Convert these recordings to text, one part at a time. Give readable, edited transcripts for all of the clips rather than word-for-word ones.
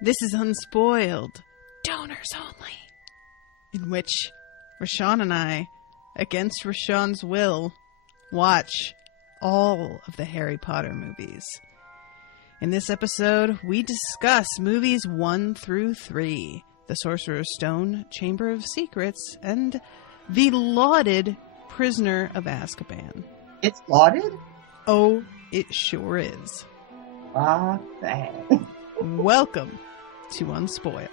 This is Unspoiled, Donors Only, in which RoShawn and I, against RoShawn's will, watch all of the Harry Potter movies. In this episode, we discuss movies 1 through 3, The Sorcerer's Stone, Chamber of Secrets, and the lauded Prisoner of Azkaban. It's lauded? Oh, it sure is. Ah, that. Welcome to Unspoiled.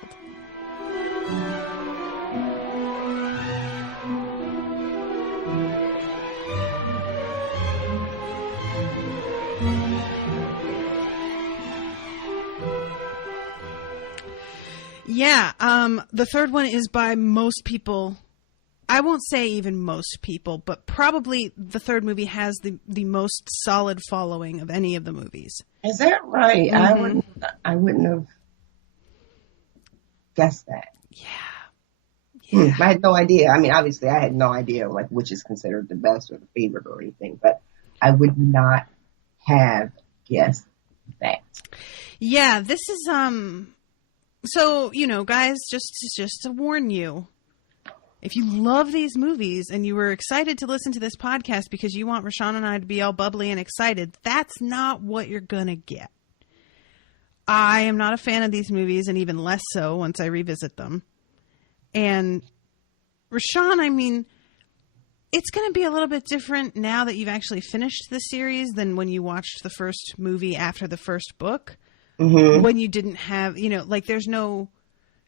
Yeah, the third one is by most people. I won't say even most people, but probably the third movie has the most solid following of any of the movies. Is that right? Mm-hmm. I wouldn't have guessed that. Yeah. I had no idea. I mean, obviously, I had no idea like which is considered the best or the favorite or anything, but I would not have guessed that. Yeah, this is so, you know, guys, just to warn you, if you love these movies and you were excited to listen to this podcast because you want RoShawn and I to be all bubbly and excited, that's not what you're going to get. I am not a fan of these movies, and even less so once I revisit them. And RoShawn, I mean, it's going to be a little bit different now that you've actually finished the series than when you watched the first movie after the first book. Mm-hmm. When you didn't have, you know, like there's no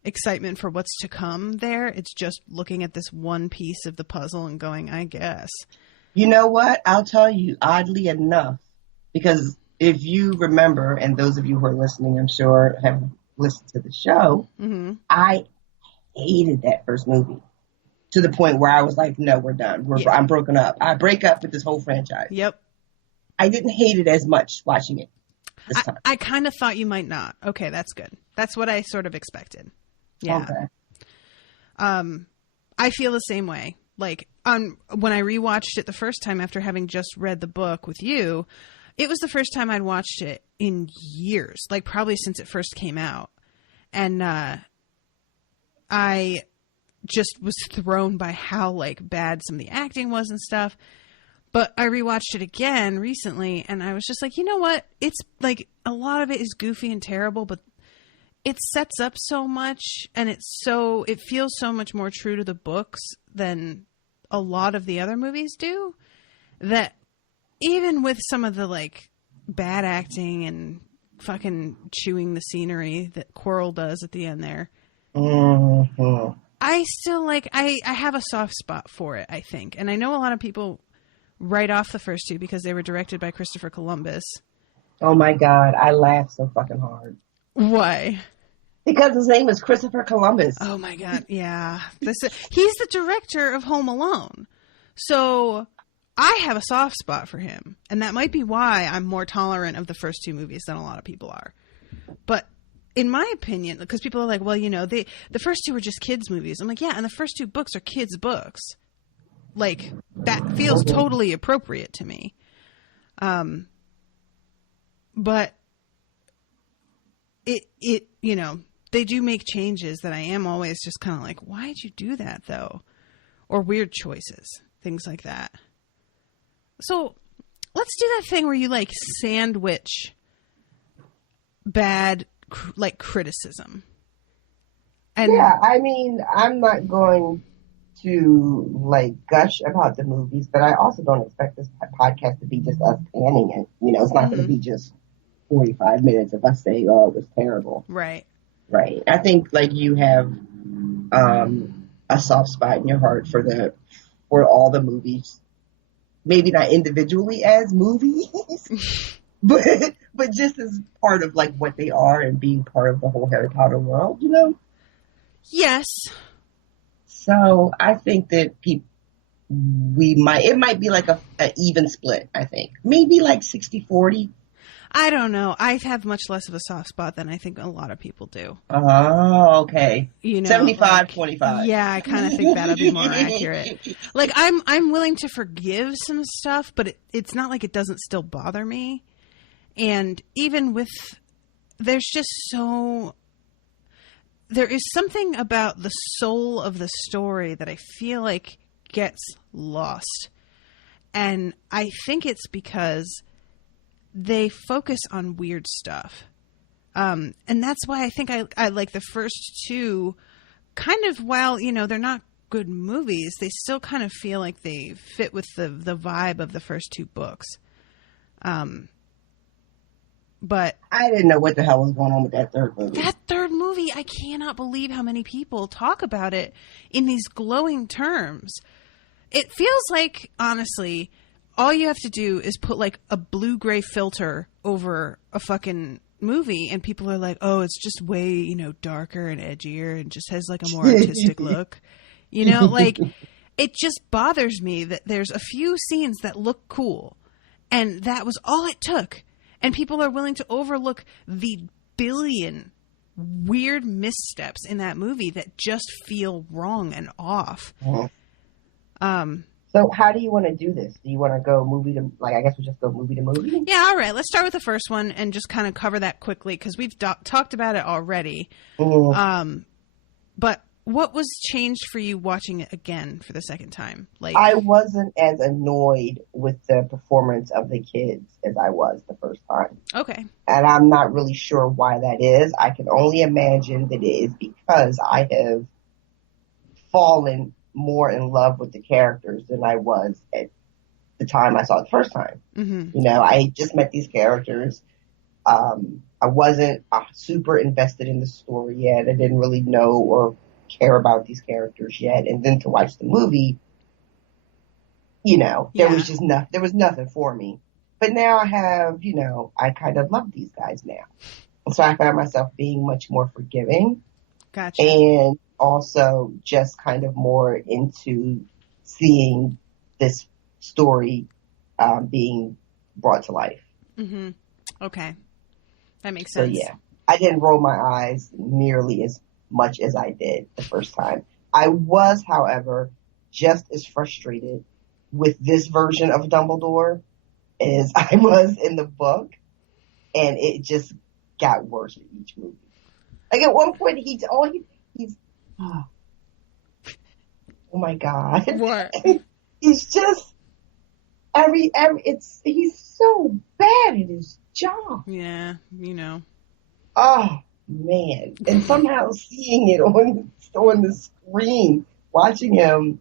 excitement for what's to come there. It's just looking at this one piece of the puzzle and going, I guess. You know what? I'll tell you, oddly enough, because if you remember, and those of you who are listening, I'm sure, have listened to the show, Mm-hmm. I hated that first movie to the point where I was like, no, we're done. I'm broken up. I break up with this whole franchise. Yep. I didn't hate it as much watching it this time. I kind of thought you might not. Okay, that's good. That's what I sort of expected. Yeah. Okay. I feel the same way. Like when I rewatched it the first time after having just read the book with you, it was the first time I'd watched it in years, like probably since it first came out. And I just was thrown by how like bad some of the acting was and stuff. But I rewatched it again recently and I was just like, you know what? It's like a lot of it is goofy and terrible, but it sets up so much and it feels so much more true to the books than a lot of the other movies do, that even with some of the like bad acting and fucking chewing the scenery that Quirrell does at the end there, Mm-hmm. I still like, I have a soft spot for it, I think. And I know a lot of people write off the first two because they were directed by Christopher Columbus. Oh my God, I laughed so fucking hard. Why? Because his name is Christopher Columbus. Oh my God, yeah. He's the director of Home Alone. So I have a soft spot for him. And that might be why I'm more tolerant of the first two movies than a lot of people are. But in my opinion, because people are like, well, you know, the first two were just kids' movies. I'm like, yeah, and the first two books are kids' books. Like, that feels totally appropriate to me. But it you know, they do make changes that I am always just kind of like, why'd you do that, though? Or weird choices, things like that. So let's do that thing where you, like, sandwich bad, like, criticism. And yeah, I mean, I'm not going to, like, gush about the movies, but I also don't expect this podcast to be just us panning it. You know, it's not going to be just 45 minutes of us saying, oh, it was terrible. Right. Right. I think, like, you have a soft spot in your heart for all the movies. Maybe not individually as movies, but just as part of, like, what they are and being part of the whole Harry Potter world, you know? Yes. So I think that it might be like a even split, I think. Maybe like 60-40. I don't know. I have much less of a soft spot than I think a lot of people do. Oh, okay. You know, 75-25. Like, yeah, I kind of think that'll be more accurate. Like, I'm willing to forgive some stuff, but it's not like it doesn't still bother me. And even with, there's just so there is something about the soul of the story that I feel like gets lost. And I think it's because they focus on weird stuff. And that's why I think I like the first two kind of, while, you know, they're not good movies, they still kind of feel like they fit with the vibe of the first two books. But I didn't know what the hell was going on with that third movie. That third movie, I cannot believe how many people talk about it in these glowing terms. It feels like, honestly, all you have to do is put like a blue-gray filter over a fucking movie and people are like, oh, it's just way, you know, darker and edgier and just has like a more artistic look. You know, like, it just bothers me that there's a few scenes that look cool and that was all it took. And people are willing to overlook the billion weird missteps in that movie that just feel wrong and off. So how do you want to do this? Do you want to go movie to, like, I guess we'll just go movie to movie? Yeah, all right. Let's start with the first one and just kind of cover that quickly because we've talked about it already. But what was changed for you watching it again for the second time? Like, I wasn't as annoyed with the performance of the kids as I was the first time. Okay. And I'm not really sure why that is. I can only imagine that it is because I have fallen more in love with the characters than I was at the time I saw it the first time. You know, I just met these characters. I wasn't super invested in the story yet. I didn't really know or care about these characters yet. And then to watch the movie, you know, there was just nothing. There was nothing for me. But now I have, you know, I kind of love these guys now. So I found myself being much more forgiving. Gotcha. And also just kind of more into seeing this story being brought to life. Okay. That makes sense. So yeah, I didn't roll my eyes nearly as much as I did the first time. I was, however, just as frustrated with this version of Dumbledore as I was in the book, and it just got worse with each movie. Like at one point, he's oh my God. What? He's just he's so bad at his job. Yeah, you know. Oh man. And somehow seeing it on the screen, watching him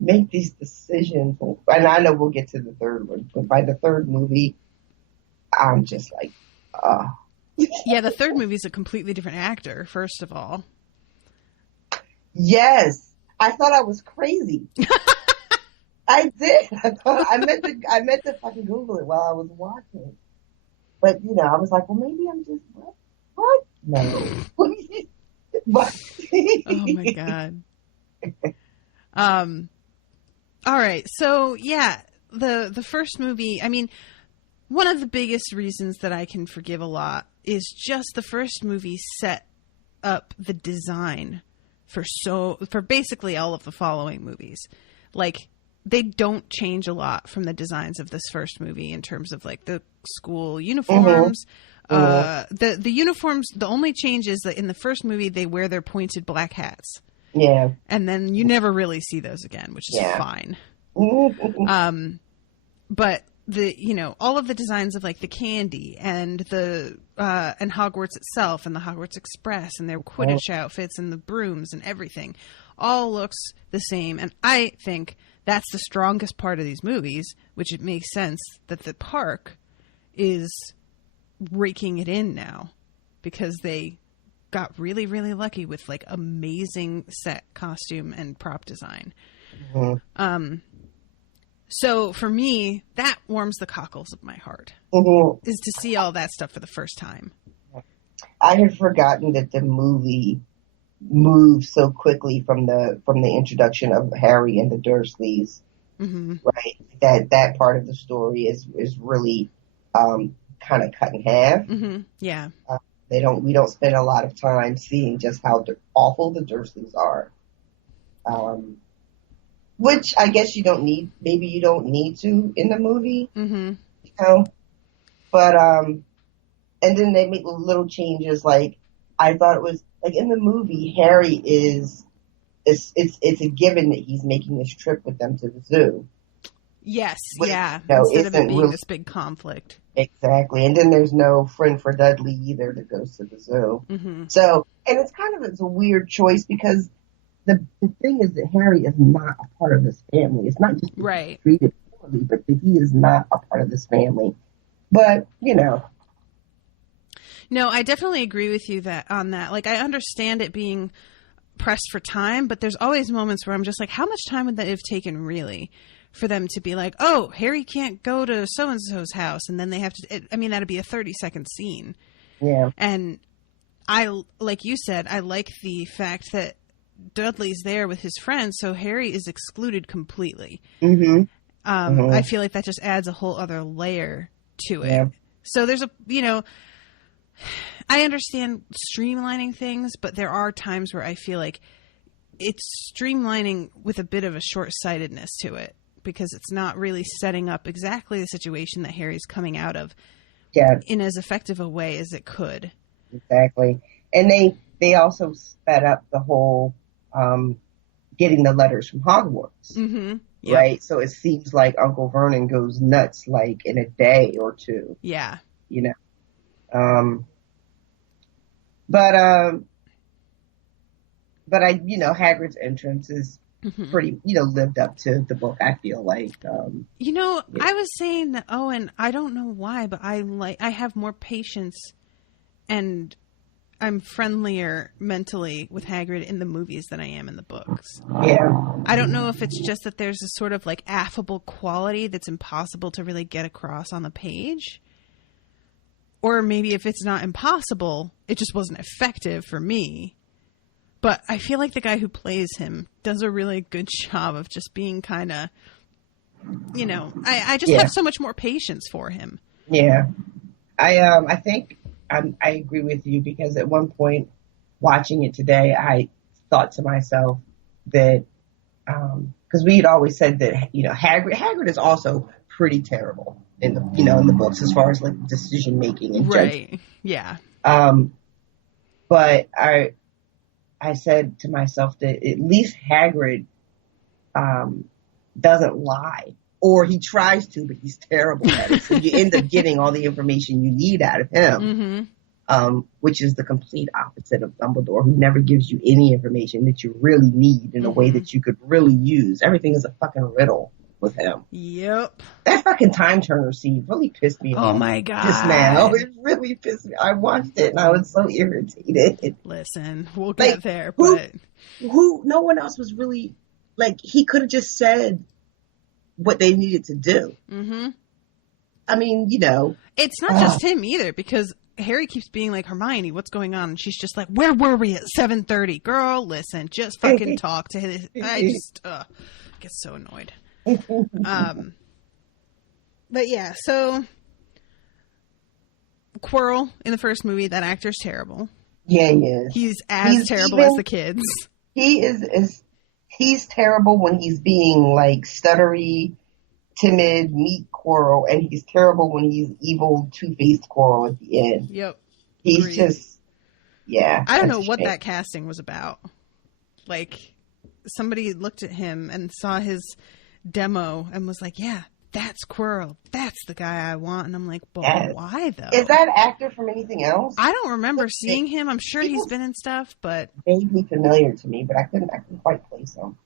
make these decisions, and I know we'll get to the third one, but by the third movie, I'm just like, Yeah, the third movie is a completely different actor, first of all. Yes. I thought I was crazy. I did. I meant to fucking Google it while I was watching. But, you know, I was like, well, maybe I'm just, what? No. But, oh my God. All right. So yeah, the first movie, I mean, one of the biggest reasons that I can forgive a lot is just the first movie set up the design for basically all of the following movies. Like, they don't change a lot from the designs of this first movie in terms of like the school uniforms. The uniforms, the only change is that in the first movie they wear their pointed black hats. Yeah. And then you never really see those again, which is fine. But the, you know, all of the designs of like the candy and the and Hogwarts itself and the Hogwarts Express and their Quidditch outfits and the brooms and everything all looks the same. And I think that's the strongest part of these movies, which it makes sense that the park is raking it in now because they got really, really lucky with like amazing set costume and prop design. So for me, that warms the cockles of my heart is to see all that stuff for the first time. I had forgotten that the movie moved so quickly from the introduction of Harry and the Dursleys, right? That part of the story is really kind of cut in half. Yeah. We don't spend a lot of time seeing just how awful the Dursleys are. Which I guess maybe you don't need to in the movie, you know? But, and then they make little changes, like, I thought it was like in the movie, Harry is it's a given that he's making this trip with them to the zoo. Yes, Which, yeah. you know, Instead of it isn't being really this big conflict. exactly. And then there's no friend for Dudley either that goes to the zoo. Mm-hmm. So, and it's a weird choice because the thing is that Harry is not a part of this family. It's not just that Right. he's treated poorly, but that he is not a part of this family. But, you know. No, I definitely agree with you on that. Like, I understand it being pressed for time, but there's always moments where I'm just like, how much time would that have taken really for them to be like, oh, Harry can't go to so-and-so's house, and then they have to, that'd be a 30-second scene. Yeah. And like you said, I like the fact that Dudley's there with his friends, so Harry is excluded completely. Mm-hmm. I feel like that just adds a whole other layer to it. Yeah. So there's I understand streamlining things, but there are times where I feel like it's streamlining with a bit of a short-sightedness to it, because it's not really setting up exactly the situation that Harry's coming out of in as effective a way as it could. Exactly. And they also sped up the whole getting the letters from Hogwarts. Mm-hmm. Yep. Right? So it seems like Uncle Vernon goes nuts like in a day or two. Yeah. You know. But Hagrid's entrance is pretty, lived up to the book, I feel like. I was saying that Owen, I don't know why, but I have more patience and I'm friendlier mentally with Hagrid in the movies than I am in the books. Yeah. I don't know if it's just that there's a sort of like affable quality that's impossible to really get across on the page. Or maybe if it's not impossible, it just wasn't effective for me. But I feel like the guy who plays him does a really good job of just being kind of, I just have so much more patience for him. Yeah. I think I agree with you, because at one point watching it today, I thought to myself that, because we had always said that, Hagrid is also pretty terrible in the books as far as like decision making and judgment. Right. Yeah. But I said to myself that at least Hagrid doesn't lie, or he tries to, but he's terrible at it. So you end up getting all the information you need out of him, which is the complete opposite of Dumbledore, who never gives you any information that you really need in a way that you could really use. Everything is a fucking riddle with him. Yep. That fucking time turner scene really pissed me off. Oh my God. Just now. It really pissed me. I watched it and I was so irritated. Listen, we'll get there, but no one else was really, like, he could have just said what they needed to do. Mm-hmm. I mean, it's not just him either, because Harry keeps being like, Hermione, what's going on? And she's just like, where were we at 7:30? Girl, listen, just fucking talk to him. I just get so annoyed. But yeah, so Quirrell in the first movie, that actor's terrible. Yeah, he is. He's terrible as the kids. He's terrible when he's being like stuttery, timid, meek Quirrell, and he's terrible when he's evil, two-faced Quirrell at the end. Yep. He's Agreed. just, yeah. I don't know what that casting was about. Like, somebody looked at him and saw his demo and was like, yeah, that's Quirrell. That's the guy I want. And I'm like, but why though? Is that actor from anything else? I don't remember seeing him. I'm sure he's been in stuff, but vaguely familiar to me, but I couldn't quite place him.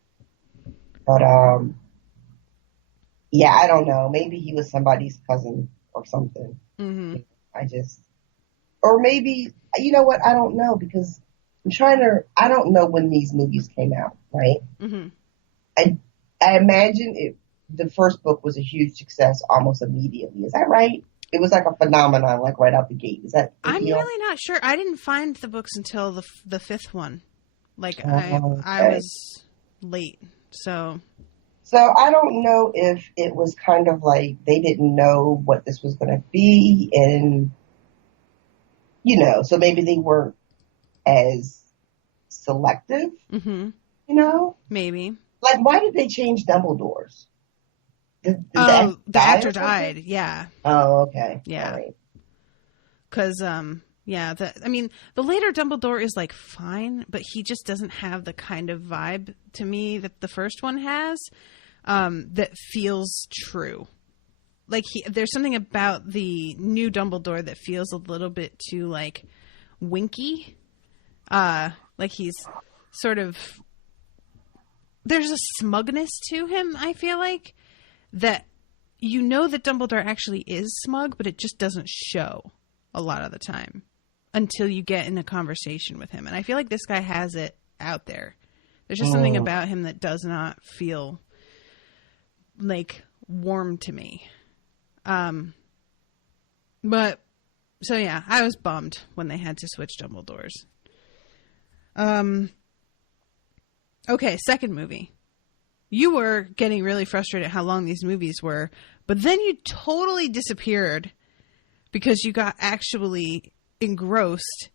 But yeah, I don't know. Maybe he was somebody's cousin or something. Mm-hmm. Or maybe, you know what? I don't know, because I don't know when these movies came out, right? Mm-hmm. I imagine the first book was a huge success almost immediately. Is that right? It was like a phenomenon, like right out the gate. Is that? I'm really not sure. I didn't find the books until the fifth one. Like I was late, so I don't know if it was kind of like they didn't know what this was going to be, and so maybe they weren't as selective. Mm-hmm. Maybe. Like, why did they change Dumbledore's? The actor died. Yeah. Oh, okay. Yeah. Because Yeah, the later Dumbledore is like fine, but he just doesn't have the kind of vibe to me that the first one has, that feels true. Like there's something about the new Dumbledore that feels a little bit too like winky. Like he's sort of, there's a smugness to him, I feel like, that that Dumbledore actually is smug, but it just doesn't show a lot of the time until you get in a conversation with him. And I feel like this guy has it out there. There's just something about him that does not feel like warm to me. But so yeah, I was bummed when they had to switch Dumbledores. Okay, second movie. You were getting really frustrated at how long these movies were, but then you totally disappeared because you got actually engrossed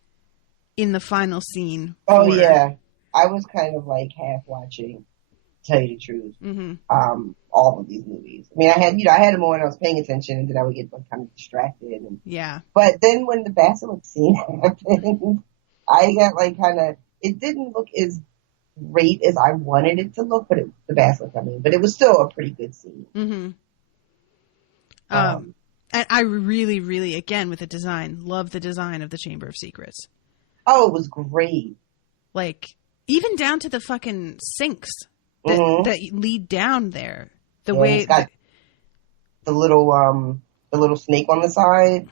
in the final scene. Oh, yeah. I was kind of like half watching, to tell you the truth, all of these movies. I mean, I had them on and I was paying attention, and then I would get like kind of distracted. Yeah. But then when the basilisk scene happened, I got like it didn't look as great as I wanted it to look, but the basilisk, but it was still a pretty good scene. Mm-hmm. And I really, really, again, with the design, love the design of the Chamber of Secrets. Oh, it was great. Like, even down to the fucking sinks that lead down there. The way it's got the little snake on the side.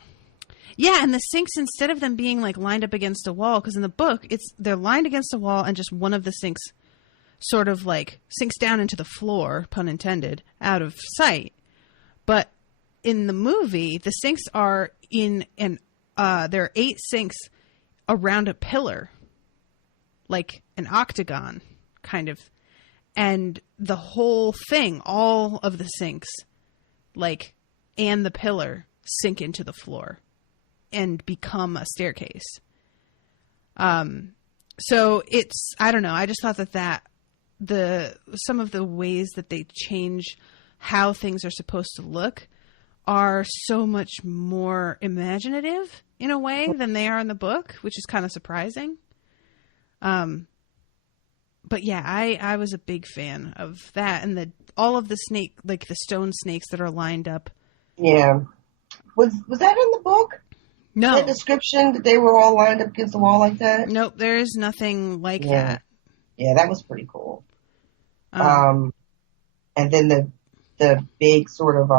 Yeah, and the sinks, instead of them being like lined up against a wall, because in the book they're lined against a wall and just one of the sinks sort of like sinks down into the floor, pun intended, out of sight. But in the movie, the sinks are there are 8 sinks around a pillar, like an octagon, kind of. And the whole thing, all of the sinks, like, and the pillar sink into the floor and become a staircase. So it's, I don't know. I just thought that some of the ways that they change how things are supposed to look are so much more imaginative in a way than they are in the book, which is kind of surprising. But yeah, I was a big fan of that, and all of the snake, like the stone snakes that are lined up. Yeah. Was that in the book? No. The description that they were all lined up against the wall like that? Nope, there is nothing like that. Yeah, that was pretty cool. And then the big sort of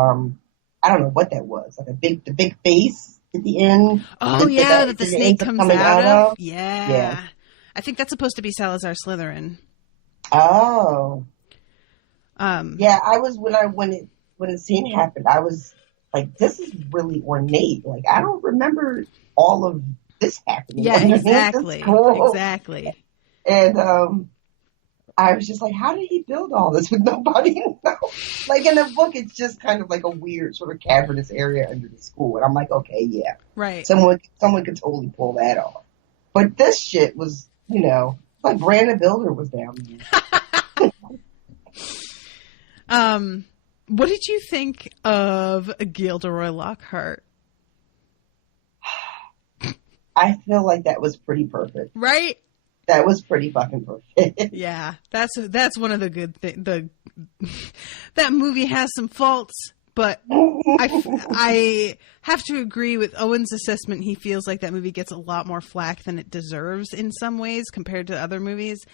I don't know what that was, like the big face at the end. Oh that the snake comes out of. Yeah. I think that's supposed to be Salazar Slytherin. Oh. Yeah, I was when the scene happened, I was like, this is really ornate. Like, I don't remember all of this happening. Yeah, exactly. Cool. Exactly. And I was just like, how did he build all this with nobody know? Like, in the book, it's just kind of like a weird sort of cavernous area under the school. And I'm like, okay, yeah. Right. Someone could totally pull that off. But this shit was, like Brandon Builder was down there. What did you think of Gilderoy Lockhart? I feel like that was pretty perfect. Right? That was pretty fucking perfect. Yeah, that's one of the good things. That movie has some faults, but I have to agree with Owen's assessment. He feels like that movie gets a lot more flack than it deserves in some ways compared to other movies.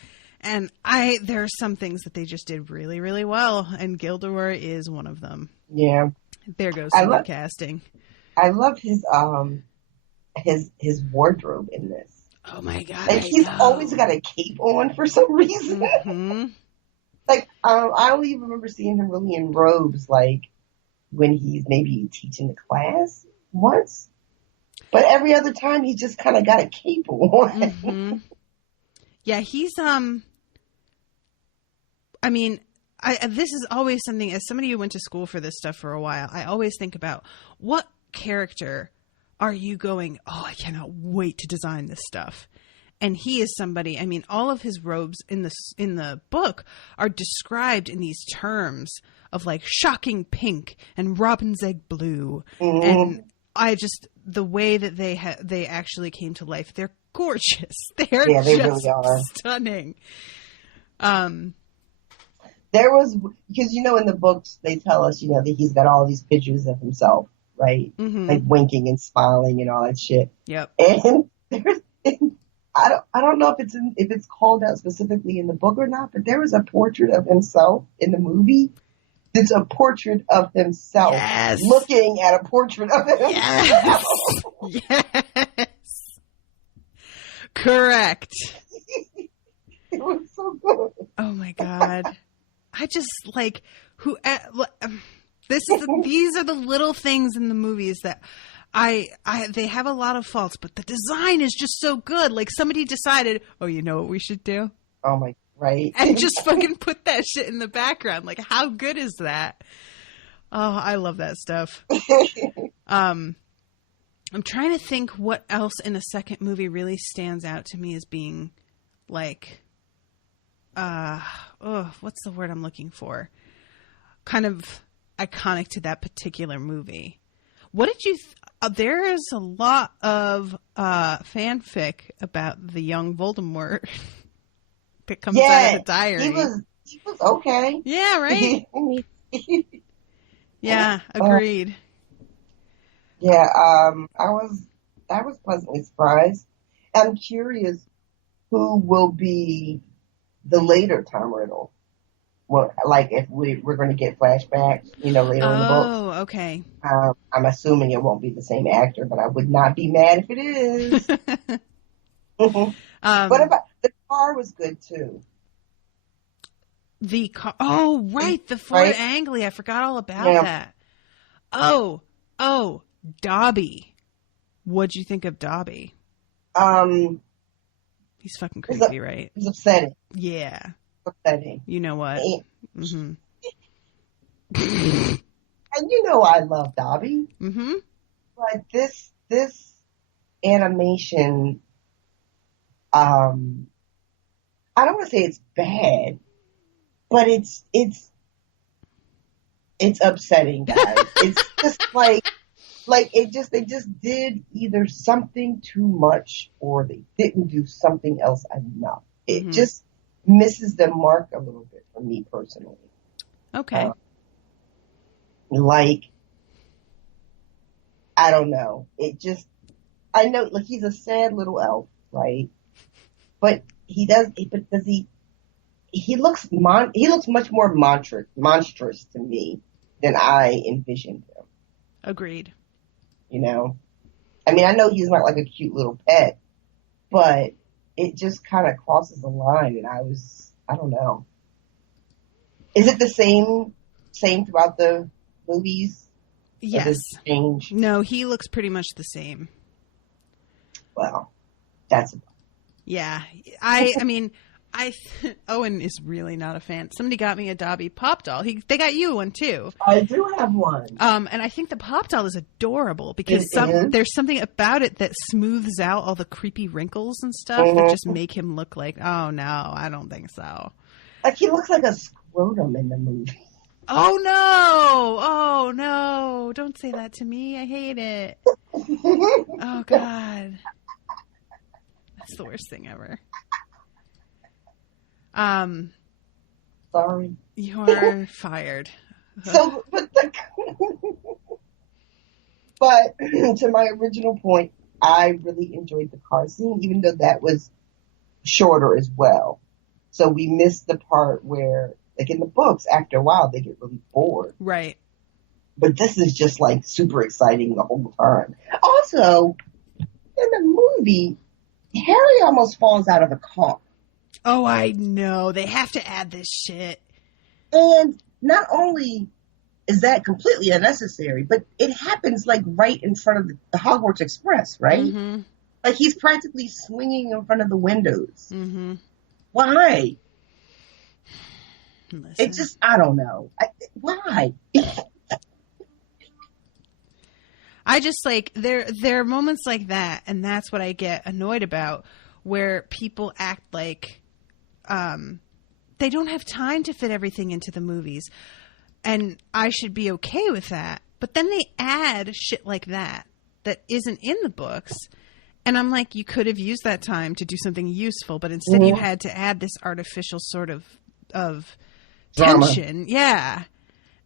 And there are some things that they just did really, really well, and Gilderoy is one of them. Yeah. There goes some good casting. I love his wardrobe in this. Oh my god! Like, he's always got a cape on for some reason. Mm-hmm. Like, I only even remember seeing him really in robes, like when he's maybe teaching the class once. But every other time, he just kind of got a cape on. Mm-hmm. Yeah, he's I mean, this is always something, as somebody who went to school for this stuff for a while, I always think about, what character are you going, oh, I cannot wait to design this stuff. And he is somebody, I mean, all of his robes in the book are described in these terms of like shocking pink and robin's egg blue. Mm-hmm. And the way that they actually came to life, they're gorgeous. They're they just really are stunning. There was, because in the books they tell us that he's got all these pictures of himself, right? Mm-hmm. Like winking and smiling and all that shit. Yep. And there's, I don't know if it's called out specifically in the book or not, but there was a portrait of himself in the movie. It's a portrait of himself looking at a portrait of himself. Yes. Correct. It was so good. Oh my God. I just like these are the little things in the movies that they have a lot of faults, but the design is just so good. Like somebody decided, oh, you know what we should do? Oh my, right. And just fucking put that shit in the background. Like how good is that? Oh, I love that stuff. I'm trying to think what else in a second movie really stands out to me as being like, what's the word I'm looking for? Kind of iconic to that particular movie. What did you? There is a lot of fanfic about the young Voldemort that comes out of the diary. He was okay. Yeah, right. Yeah, agreed. I was pleasantly surprised. I'm curious who will be the later Tom Riddle. Well, like if we're going to get flashbacks, later in the book. Oh, okay. I'm assuming it won't be the same actor, but I would not be mad if it is. What about the car? Was good too. The car. Oh, right, the Ford Anglia. I forgot all about that. Oh, Dobby. What'd you think of Dobby? He's fucking creepy, right? He's upsetting. Yeah. Upsetting. You know what? Mm-hmm. And I love Dobby. Mm-hmm. But this animation, I don't want to say it's bad, but it's upsetting, guys. It's just they just did either something too much or they didn't do something else enough. It just misses the mark a little bit for me personally. Okay. I don't know. I know, he's a sad little elf, right? But he looks much more monstrous to me than I envisioned him. Agreed. I mean, I know he's not like a cute little pet, but it just kind of crosses the line, and I don't know. Is it the same throughout the movies? Yes. Change? No, he looks pretty much the same. Well, that's... Yeah. I mean, Owen is really not a fan. Somebody got me a Dobby pop doll. They got you one too. I do have one. And I think the pop doll is adorable because there's something about it that smooths out all the creepy wrinkles and stuff that just make him look like, oh no, I don't think so. Like he looks like a scrotum in the movie. Oh no! Oh no! Don't say that to me. I hate it. Oh God. That's the worst thing ever. Sorry. You're fired. So, but to my original point, I really enjoyed the car scene, even though that was shorter as well. So we missed the part where, like in the books, after a while they get really bored. Right. But this is just like super exciting the whole time. Also, in the movie, Harry almost falls out of a car. Oh, I know. They have to add this shit. And not only is that completely unnecessary, but it happens like right in front of the Hogwarts Express, right? Mm-hmm. Like he's practically swinging in front of the windows. Mm-hmm. Why? Listen. It's just, I don't know. Why? I just like, there are moments like that, and that's what I get annoyed about, where people act like they don't have time to fit everything into the movies. And I should be okay with that. But then they add shit like that. that isn't in the books. And I'm like, you could have used that time to do something useful, but instead you had to add this artificial sort of drama. tension. Yeah.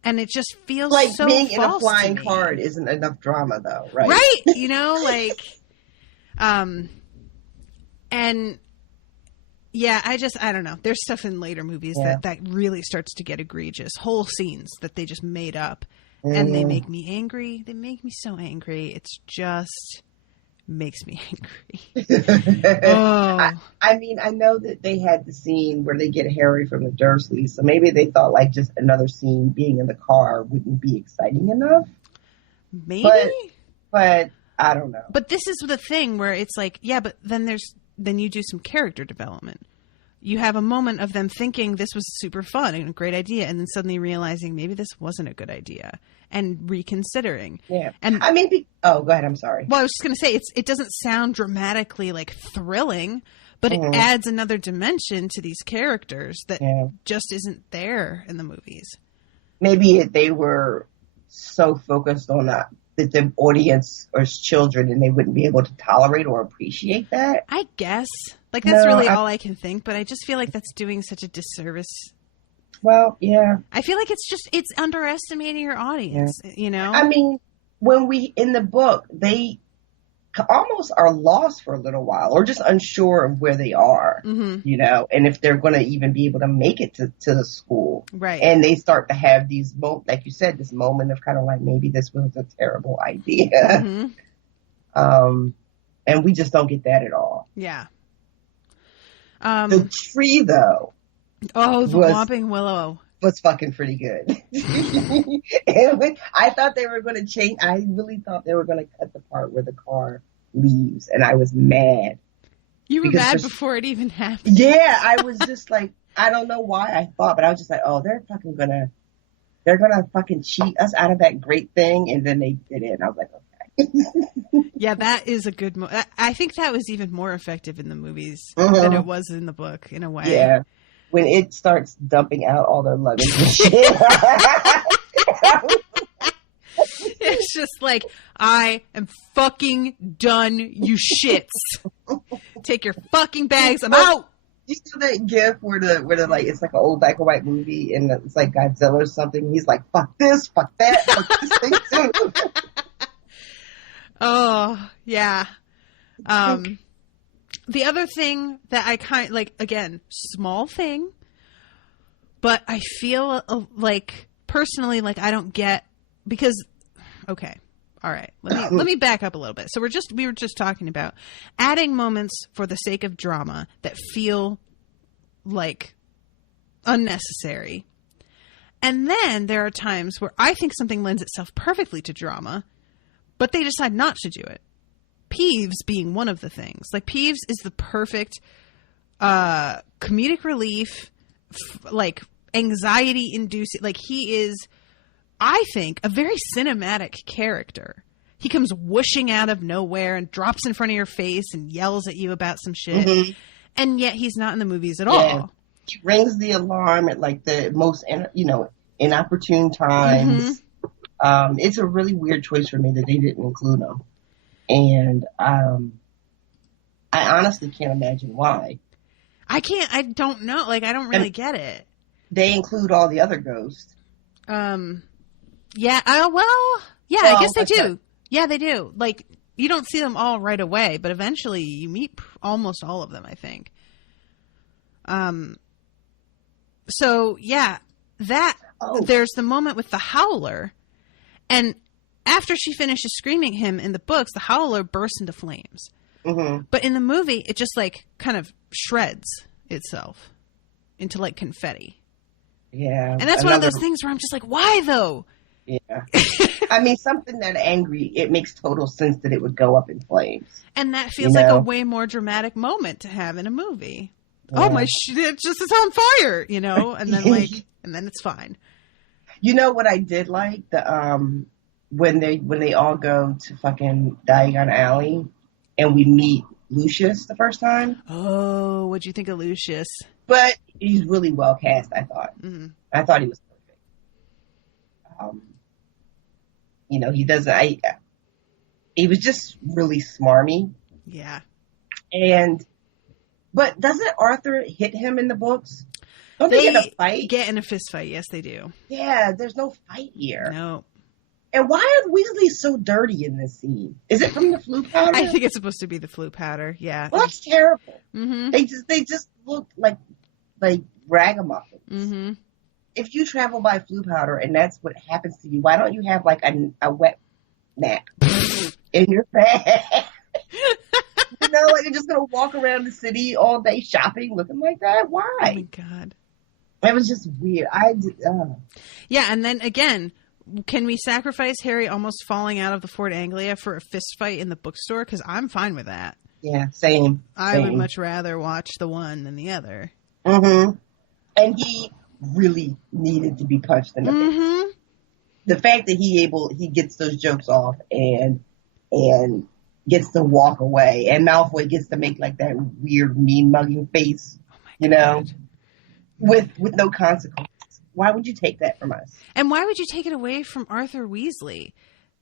And it just feels like so being in a false flying to me. card isn't enough drama, though, right? Right. You know, like, and yeah, I don't know. There's stuff in later movies that really starts to get egregious. Whole scenes that they just made up and they make me angry. They make me so angry. It's just makes me angry. Oh. I mean, I know that they had the scene where they get Harry from the Dursleys, so maybe they thought like just another scene being in the car wouldn't be exciting enough. Maybe. But I don't know. But this is the thing where it's like, yeah, but then you do some character development. You have a moment of them thinking this was super fun and a great idea, and then suddenly realizing maybe this wasn't a good idea and reconsidering. Yeah. And I mean, go ahead. I'm sorry. Well, I was just going to say it doesn't sound dramatically like thrilling, but it adds another dimension to these characters that just isn't there in the movies. Maybe they were so focused on that the audience or children, and they wouldn't be able to tolerate or appreciate that. I guess. Like, that's all I can think, but I just feel like that's doing such a disservice. Well, yeah. I feel like it's underestimating your audience, you know? I mean, in the book, they almost are lost for a little while or just unsure of where they are, you know, and if they're going to even be able to make it to the school. Right. And they start to have these, like you said, this moment of kind of like, maybe this was a terrible idea. And we just don't get that at all. Yeah. The tree, though. Oh, the Whomping Willow. Was fucking pretty good. And I thought they were going to change. I really thought they were going to cut the part where the car leaves, and I was mad. You were mad before it even happened. Yeah, I was just like, I don't know why I thought, but I was just like, oh, they're gonna fucking cheat us out of that great thing, and then they did it, and I was like, okay. Yeah, that is a good. I think that was even more effective in the movies than it was in the book, in a way. Yeah. When it starts dumping out all their luggage and shit. It's just like, I am fucking done, you shits. Take your fucking bags, I'm out. You know that gif where the like, it's like an old black and white movie and it's like Godzilla or something. He's like, fuck this, fuck that, fuck this thing too. Oh, yeah. The other thing that I kind like, again, small thing, but I feel like personally, like I don't get, because, okay, all right, let me back up a little bit. So we were just talking about adding moments for the sake of drama that feel like unnecessary. And then there are times where I think something lends itself perfectly to drama, but they decide not to do it. Peeves being one of the things. Like, Peeves is the perfect comedic relief, like anxiety inducing. Like, he is, I think, a very cinematic character. He comes whooshing out of nowhere and drops in front of your face and yells at you about some shit. And yet he's not in the movies at all. He rings the alarm at like the most, inopportune times. It's a really weird choice for me that they didn't include him. And I honestly can't imagine why. I don't know. Like, I don't really get it. They include all the other ghosts. Yeah. I guess they do. Yeah, they do. Like, you don't see them all right away, but eventually you meet almost all of them, I think. So, yeah, there's the moment with the Howler, and after she finishes screaming him in the books, the Howler bursts into flames. But in the movie, it just, like, kind of shreds itself into, like, confetti. Yeah. And that's one of those things where I'm just like, why, though? Yeah. I mean, something that angry, it makes total sense that it would go up in flames. And that feels like a way more dramatic moment to have in a movie. Yeah. Oh, my shit just is on fire, you know? And then, and then it's fine. You know what I did like? When they all go to fucking Diagon Alley and we meet Lucius the first time. Oh, what'd you think of Lucius? But he's really well cast, I thought. I thought he was perfect. he doesn't. He was just really smarmy. Yeah. But doesn't Arthur hit him in the books? Don't they get a fight? Get in a fist fight. Yes, they do. Yeah, there's no fight here. No. And why are Weasley so dirty in this scene? Is it from the flu powder? I think it's supposed to be the flu powder. Yeah. Well, that's terrible. Mm-hmm. They just look like ragamuffins. Mm-hmm. If you travel by flu powder and that's what happens to you, why don't you have like a wet nap in your bag? You know, like you're just gonna walk around the city all day shopping looking like that. Why? Oh my God. It was just weird. Yeah, and then again, can we sacrifice Harry almost falling out of the Fort Anglia for a fist fight in the bookstore? Because I'm fine with that. Yeah, same. I would much rather watch the one than the other. Mm-hmm. And he really needed to be punched in the face. The fact that he gets those jokes off and gets to walk away, and Malfoy gets to make like that weird mean mugging face, with no consequence. Why would you take that from us? And why would you take it away from Arthur Weasley?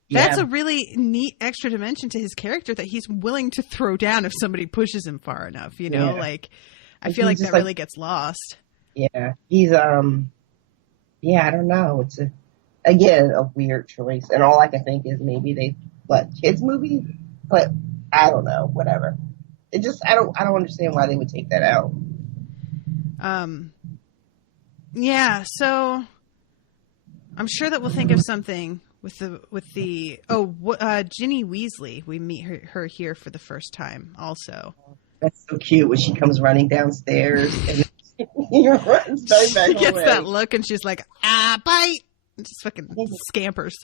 That's a really neat extra dimension to his character that he's willing to throw down if somebody pushes him far enough, you know? Like, I feel like that really gets lost. Yeah. He's, I don't know. It's again, a weird choice. And all I can think is maybe kids movie? But I don't know. Whatever. It just, I don't understand why they would take that out. Yeah, so I'm sure that we'll think of something with the Ginny Weasley. We meet her here for the first time also. That's so cute when she comes running downstairs and he runs right back away. She gets that look and she's like, bite! And just fucking scampers.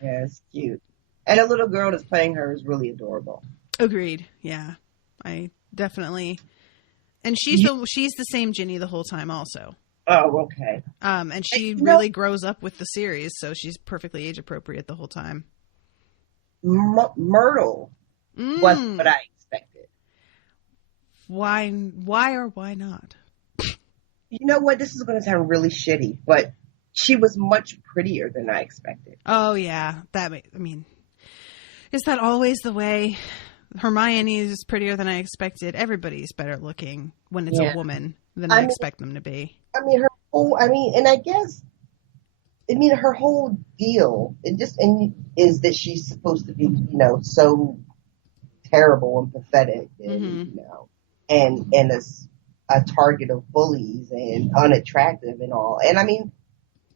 Yeah, it's cute. And a little girl that's playing her is really adorable. Agreed. Yeah, I definitely. And she's the same Ginny the whole time also. Oh, okay. And she really grows up with the series, so she's perfectly age appropriate the whole time. Myrtle wasn't what I expected. Why or why not? You know what? This is going to sound really shitty, but she was much prettier than I expected. Oh yeah, is that always the way? Hermione is prettier than I expected. Everybody's better looking when it's a woman than I expect them to be. Her whole deal, is that she's supposed to be, so terrible and pathetic and, and a target of bullies and unattractive and all. And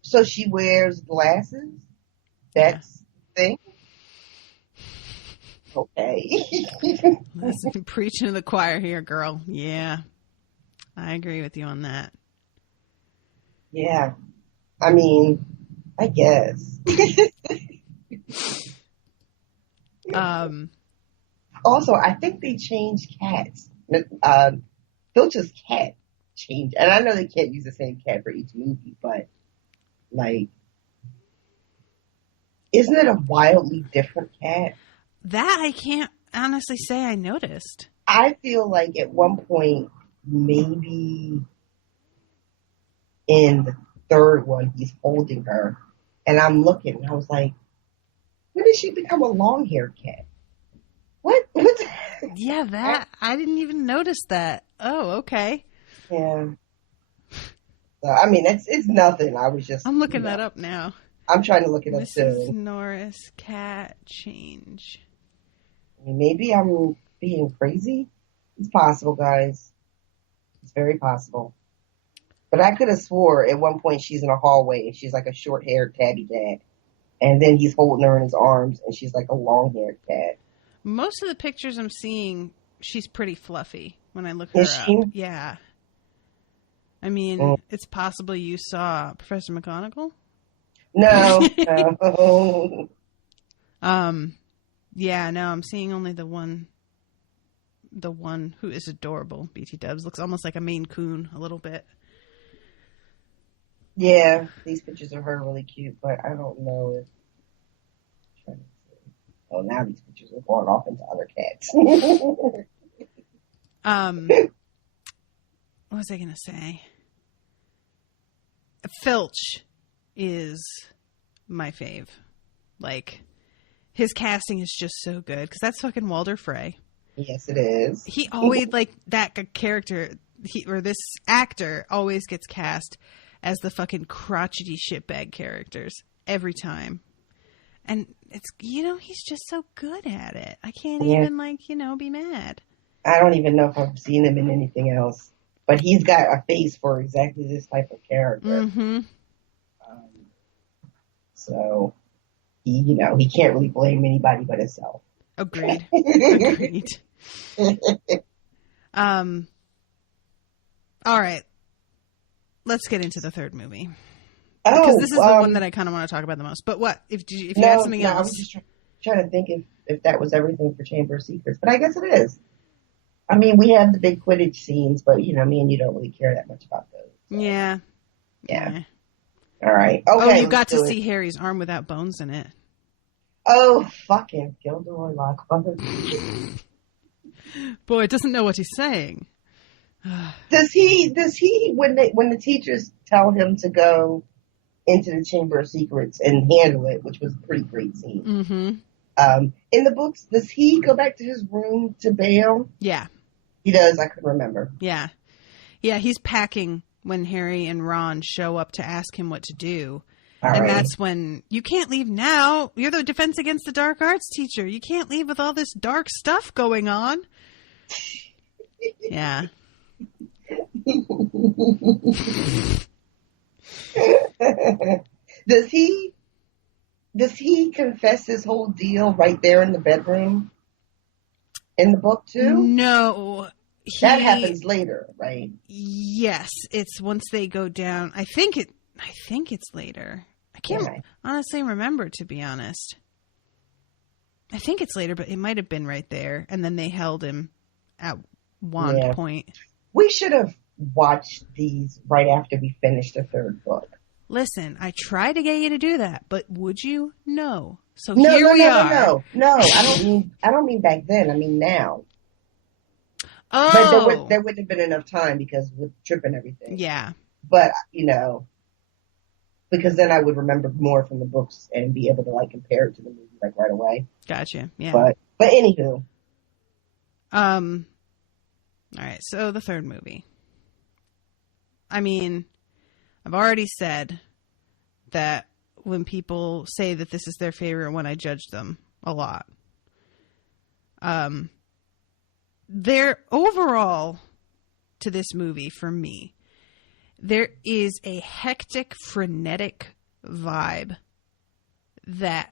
so she wears glasses. That's the thing. Okay. Listen, preaching to the choir here, girl. Yeah. I agree with you on that. Yeah. I guess. Also, I think they changed cats. Filch's cat changed. And I know they can't use the same cat for each movie, but, isn't it a wildly different cat? That I can't honestly say I noticed. I feel like at one point, maybe in the third one, he's holding her. And I'm looking, and I was like, when did she become a long-haired cat? What? Yeah, I didn't even notice that. Oh, okay. Yeah. So, it's nothing. I'm looking that up now. I'm trying to look it up too. Mrs. Norris cat change. Maybe I'm being crazy. It's possible, guys. It's very possible. But I could have swore at one point she's in a hallway and she's like a short-haired tabby cat. And then he's holding her in his arms and she's like a long-haired cat. Most of the pictures I'm seeing, she's pretty fluffy when I look her up. Yeah. It's possible you saw Professor McGonagall? No. Yeah, no, I'm seeing only the one who is adorable. BT Dubs looks almost like a Maine Coon a little bit. Yeah, these pictures of her are really cute, but I don't know if. Oh, now these pictures are going off into other cats. What was I gonna say? Filch is my fave. His casting is just so good because that's fucking Walder Frey. Yes, it is. He always, like, that character, this actor always gets cast as the fucking crotchety shitbag characters every time. And it's, he's just so good at it. I can't even, be mad. I don't even know if I've seen him in anything else. But he's got a face for exactly this type of character. Mm-hmm. So, he can't really blame anybody but himself. Agreed. Agreed. All right. Let's get into the third movie. Because this is the one that I kind of want to talk about the most. But what? If you had something else? I was just trying to think if that was everything for Chamber of Secrets. But I guess it is. I mean, we have the big Quidditch scenes, but, me and you don't really care that much about those. So. Yeah. All right. Okay. You got to see Harry's arm without bones in it. Oh, fucking Gilderoy Lockhart. Boy, doesn't know what he's saying. Does he, when the teachers tell him to go into the Chamber of Secrets and handle it, which was a pretty great scene. Mm-hmm. In the books, does he go back to his room to bail? Yeah. He does. I couldn't remember. Yeah. Yeah, he's packing when Harry and Ron show up to ask him what to do. That's when, you can't leave now. You're the Defense Against the Dark Arts teacher. You can't leave with all this dark stuff going on. Yeah. Does he confess his whole deal right there in the bedroom in the book too? No. That happens later, right? Yes, it's once they go down. I think it's later. I can't honestly remember, to be honest. I think it's later, but it might have been right there. And then they held him at one point. We should have watched these right after we finished the third book. Listen, I tried to get you to do that, but would you? No. So here we are. No, I don't mean back then. I mean now. Oh. But there wouldn't have been enough time because with Trip and everything. Yeah. But, because then I would remember more from the books and be able to, compare it to the movie, right away. Gotcha. Yeah. But anywho. All right. So the third movie. I mean, I've already said that when people say that this is their favorite one, I judge them a lot. Their overall to this movie, for me, there is a hectic, frenetic vibe that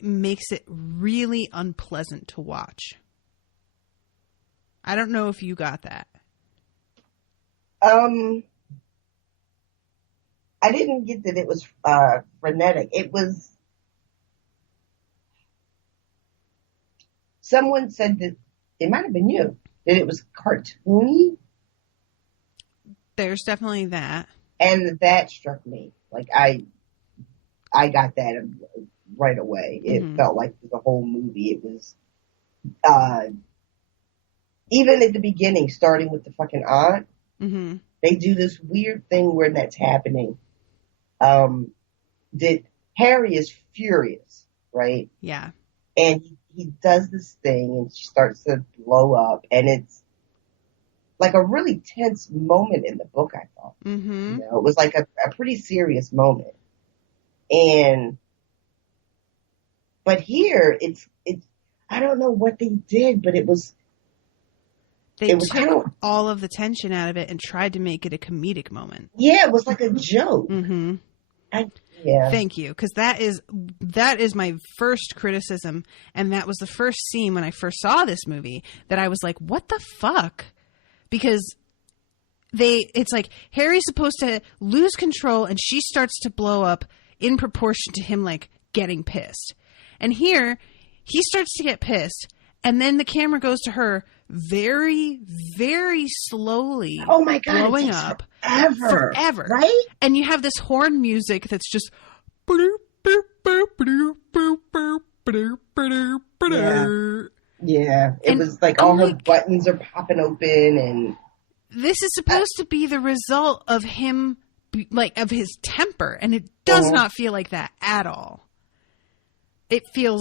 makes it really unpleasant to watch. I don't know if you got that. I didn't get that it was frenetic. It was. Someone said that it might have been you, that it was cartoony. There's definitely that. And that struck me. I got that right away. It felt like the whole movie. It was, even at the beginning, starting with the fucking aunt, they do this weird thing where that's happening. That Harry is furious, right? Yeah. And he does this thing and she starts to blow up, and it's like a really tense moment in the book, I thought. Mm-hmm. It was like a pretty serious moment. But here it's I don't know what they did, but it was took all of the tension out of it and tried to make it a comedic moment. Yeah, it was like a joke. Mm-hmm. Yeah. Thank you, because that is my first criticism, and that was the first scene when I first saw this movie that I was like, what the fuck? Because it's like Harry's supposed to lose control and she starts to blow up in proportion to him getting pissed. And here he starts to get pissed, and then the camera goes to her very, very slowly. Oh my God, blowing up forever. Right? And you have this horn music that's just Yeah. It was like all her buttons are popping open, and this is supposed to be the result of him of his temper, and it does not feel like that at all. it feels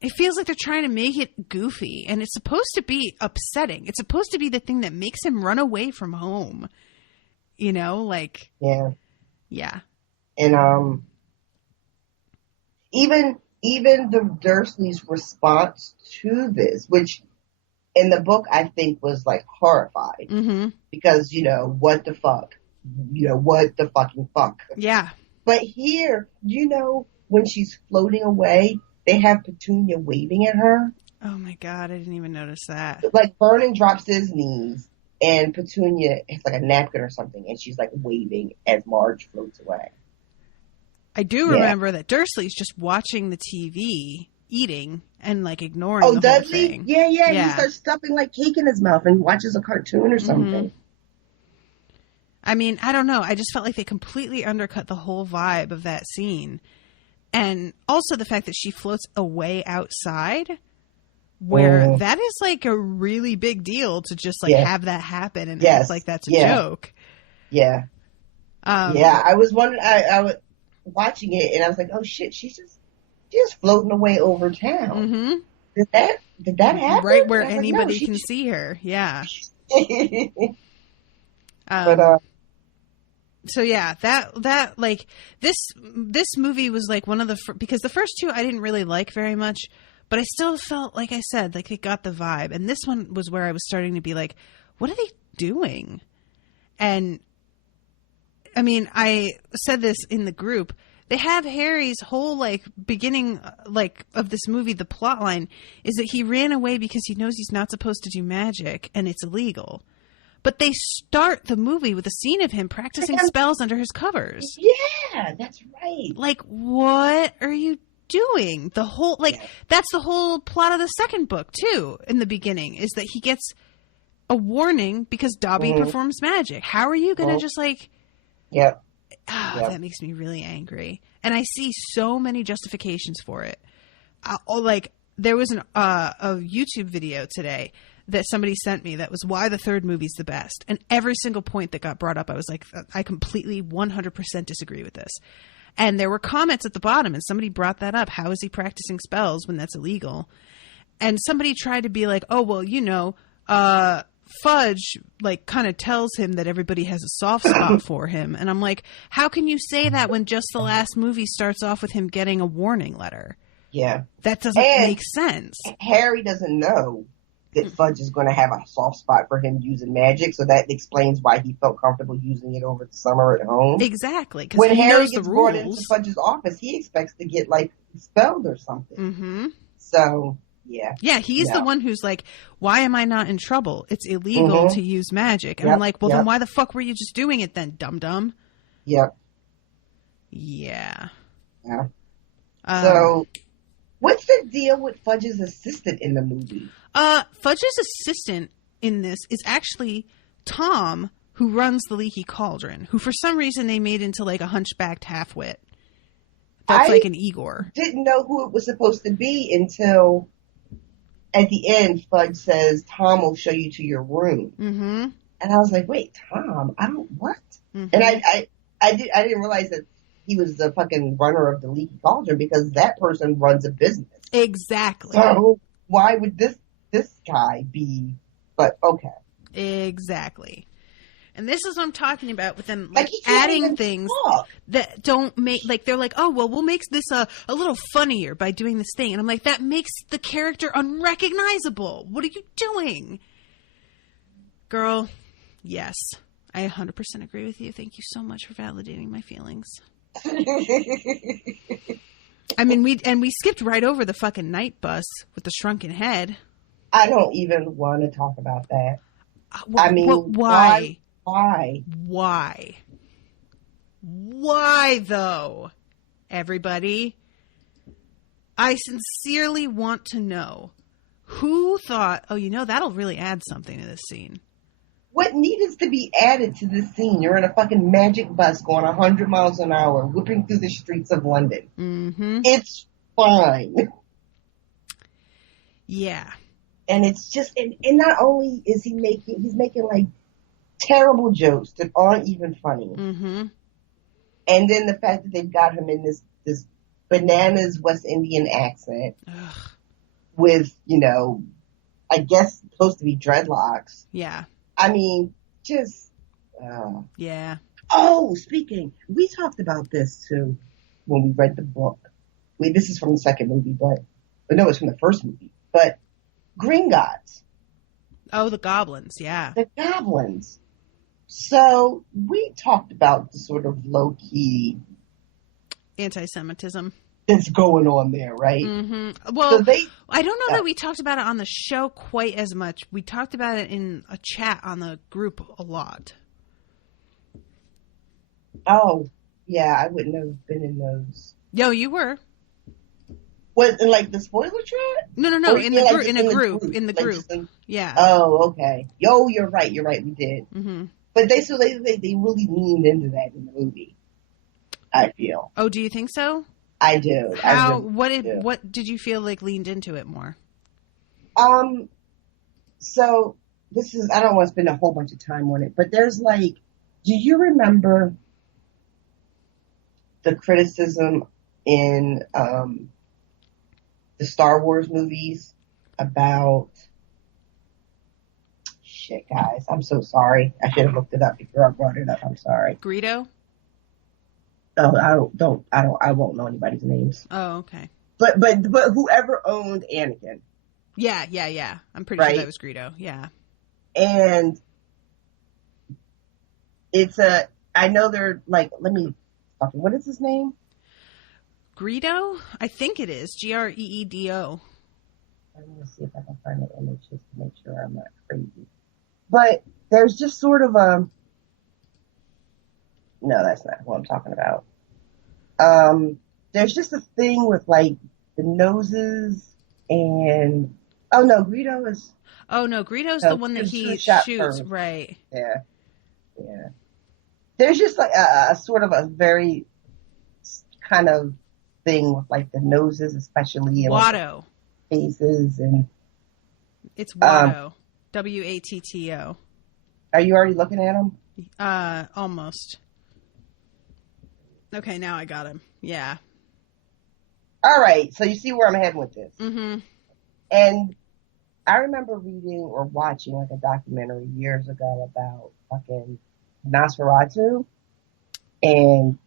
it feels like they're trying to make it goofy, and it's supposed to be upsetting. It's supposed to be the thing that makes him run away from home. You know, like... Yeah. And even the Dursleys' response to this, which in the book I think was like horrified. Mm-hmm. Because, what the fuck? What the fucking fuck? Yeah. But here, when she's floating away, they have Petunia waving at her. Oh my God, I didn't even notice that. Like Vernon drops to his knees and Petunia has like a napkin or something and she's like waving as Marge floats away. I do remember that Dursley's just watching the TV, eating, and like ignoring the Dudley? whole thing. Yeah. He starts stuffing like cake in his mouth and watches a cartoon or something. Mm-hmm. I mean, I don't know. I just felt like they completely undercut the whole vibe of that scene. And also the fact that she floats away outside, where that is like a really big deal to just like have that happen and act like that's a joke. Yeah. I was wondering, I was watching it and I was like, oh shit, she's just floating away over town. Mm-hmm. Did that happen? Right where anybody can see her. Yeah. So yeah, that like this movie was like one of the because the first two I didn't really like very much, but I still felt like I said like it got the vibe, and this one was where I was starting to be like, what are they doing? And I mean, I said this in the group. They have Harry's whole like beginning like of this movie. The plot line is that he ran away because he knows he's not supposed to do magic and it's illegal. But they start the movie with a scene of him practicing spells under his covers. Yeah, that's right. Like, what are you doing? The whole, like, that's the whole plot of the second book, too, in the beginning, is that he gets a warning because Dobby performs magic. How are you going to just, like... That makes me really angry. And I see so many justifications for it. Like, there was a YouTube video today that somebody sent me that was why the third movie's the best. And every single point that got brought up, I was like, I completely 100% disagree with this. And there were comments at the bottom and somebody brought that up. How is he practicing spells when that's illegal? And somebody tried to be like, oh, well, Fudge like kind of tells him that everybody has a soft spot for him. And I'm like, how can you say that when just the last movie starts off with him getting a warning letter? Yeah. That doesn't make sense. Harry doesn't know that Fudge is going to have a soft spot for him using magic, so that explains why he felt comfortable using it over the summer at home. Exactly, because when he Harry knows gets the brought rules. into Fudge's office, he expects to get like expelled or something. Mm-hmm. So he's the one who's like, why am I not in trouble? It's illegal to use magic. And I'm like, well, then why the fuck were you just doing it then, dum-dum? Yep. Yeah. So what's the deal with Fudge's assistant in the movie? Fudge's assistant in this is actually Tom, who runs the Leaky Cauldron, who for some reason they made into like a hunchbacked half-wit. That's like an Igor. Didn't know who it was supposed to be until at the end Fudge says, Tom will show you to your room. Mm-hmm. And I was like, wait, Tom? What? Mm-hmm. And I didn't realize that he was the fucking runner of the Leaky Cauldron because that person runs a business. Exactly. So why would this guy be? But okay. Exactly. And this is what I'm talking about with them like adding things that don't make like they're like, oh well, we'll make this a little funnier by doing this thing, and I'm like, that makes the character unrecognizable. What are you doing, girl? Yes, I 100% agree with you. Thank you so much for validating my feelings. I mean, we skipped right over the fucking night bus with the shrunken head. I don't even want to talk about that. I mean, why? Why? Why, though? Everybody? I sincerely want to know who thought, that'll really add something to this scene. What needs to be added to this scene? You're in a fucking magic bus going 100 miles an hour, whipping through the streets of London. Mm-hmm. It's fine. Yeah. And it's just, and not only is he's making like terrible jokes that aren't even funny. Mm-hmm. And then the fact that they've got him in this bananas West Indian accent Ugh. with, I guess supposed to be dreadlocks. Yeah. I mean, just, Yeah. Oh, we talked about this too when we read the book. I mean, this is from the second movie, but no, it's from the first movie. But Green Gods. Oh, the goblins, yeah. The goblins. So we talked about the sort of low-key Anti-Semitism that's going on there, right? Mm-hmm. Well, So I don't know that we talked about it on the show quite as much. We talked about it in a chat on the group a lot. Oh, yeah, I wouldn't have been in those. Yo, you were. What, in like the spoiler chat? No, Or in you the mean, group, like, in the Like, group. Yeah. Oh, okay. Yo, you're right, we did. Mm-hmm. But they really leaned into that in the movie, I feel. Oh, do you think so? I do. What did you feel like leaned into it more? So I don't want to spend a whole bunch of time on it, but there's like, do you remember the criticism in the Star Wars movies about, shit, guys, I'm so sorry. I should have looked it up before I brought it up. I'm sorry. Greedo? Oh, I won't know anybody's names. Oh, okay. But whoever owned Anakin. Yeah. I'm pretty sure that was Greedo. Yeah. And I know they're like, what is his name? Greedo? I think it is. Greedo. I'm going to see if I can find the image just to make sure I'm not crazy. But there's just sort of no, that's not what I'm talking about. There's just a thing with like the noses and Greedo's the one that he shoots, first. Right? Yeah. There's just like a sort of a very kind of thing with like the noses, especially, and Watto. Like, faces, and it's Watto. Watto. Are you already looking at him? Almost. Okay, now I got him. Yeah. All right, so you see where I'm heading with this. Mm-hmm. And I remember reading or watching like a documentary years ago about fucking Nosferatu and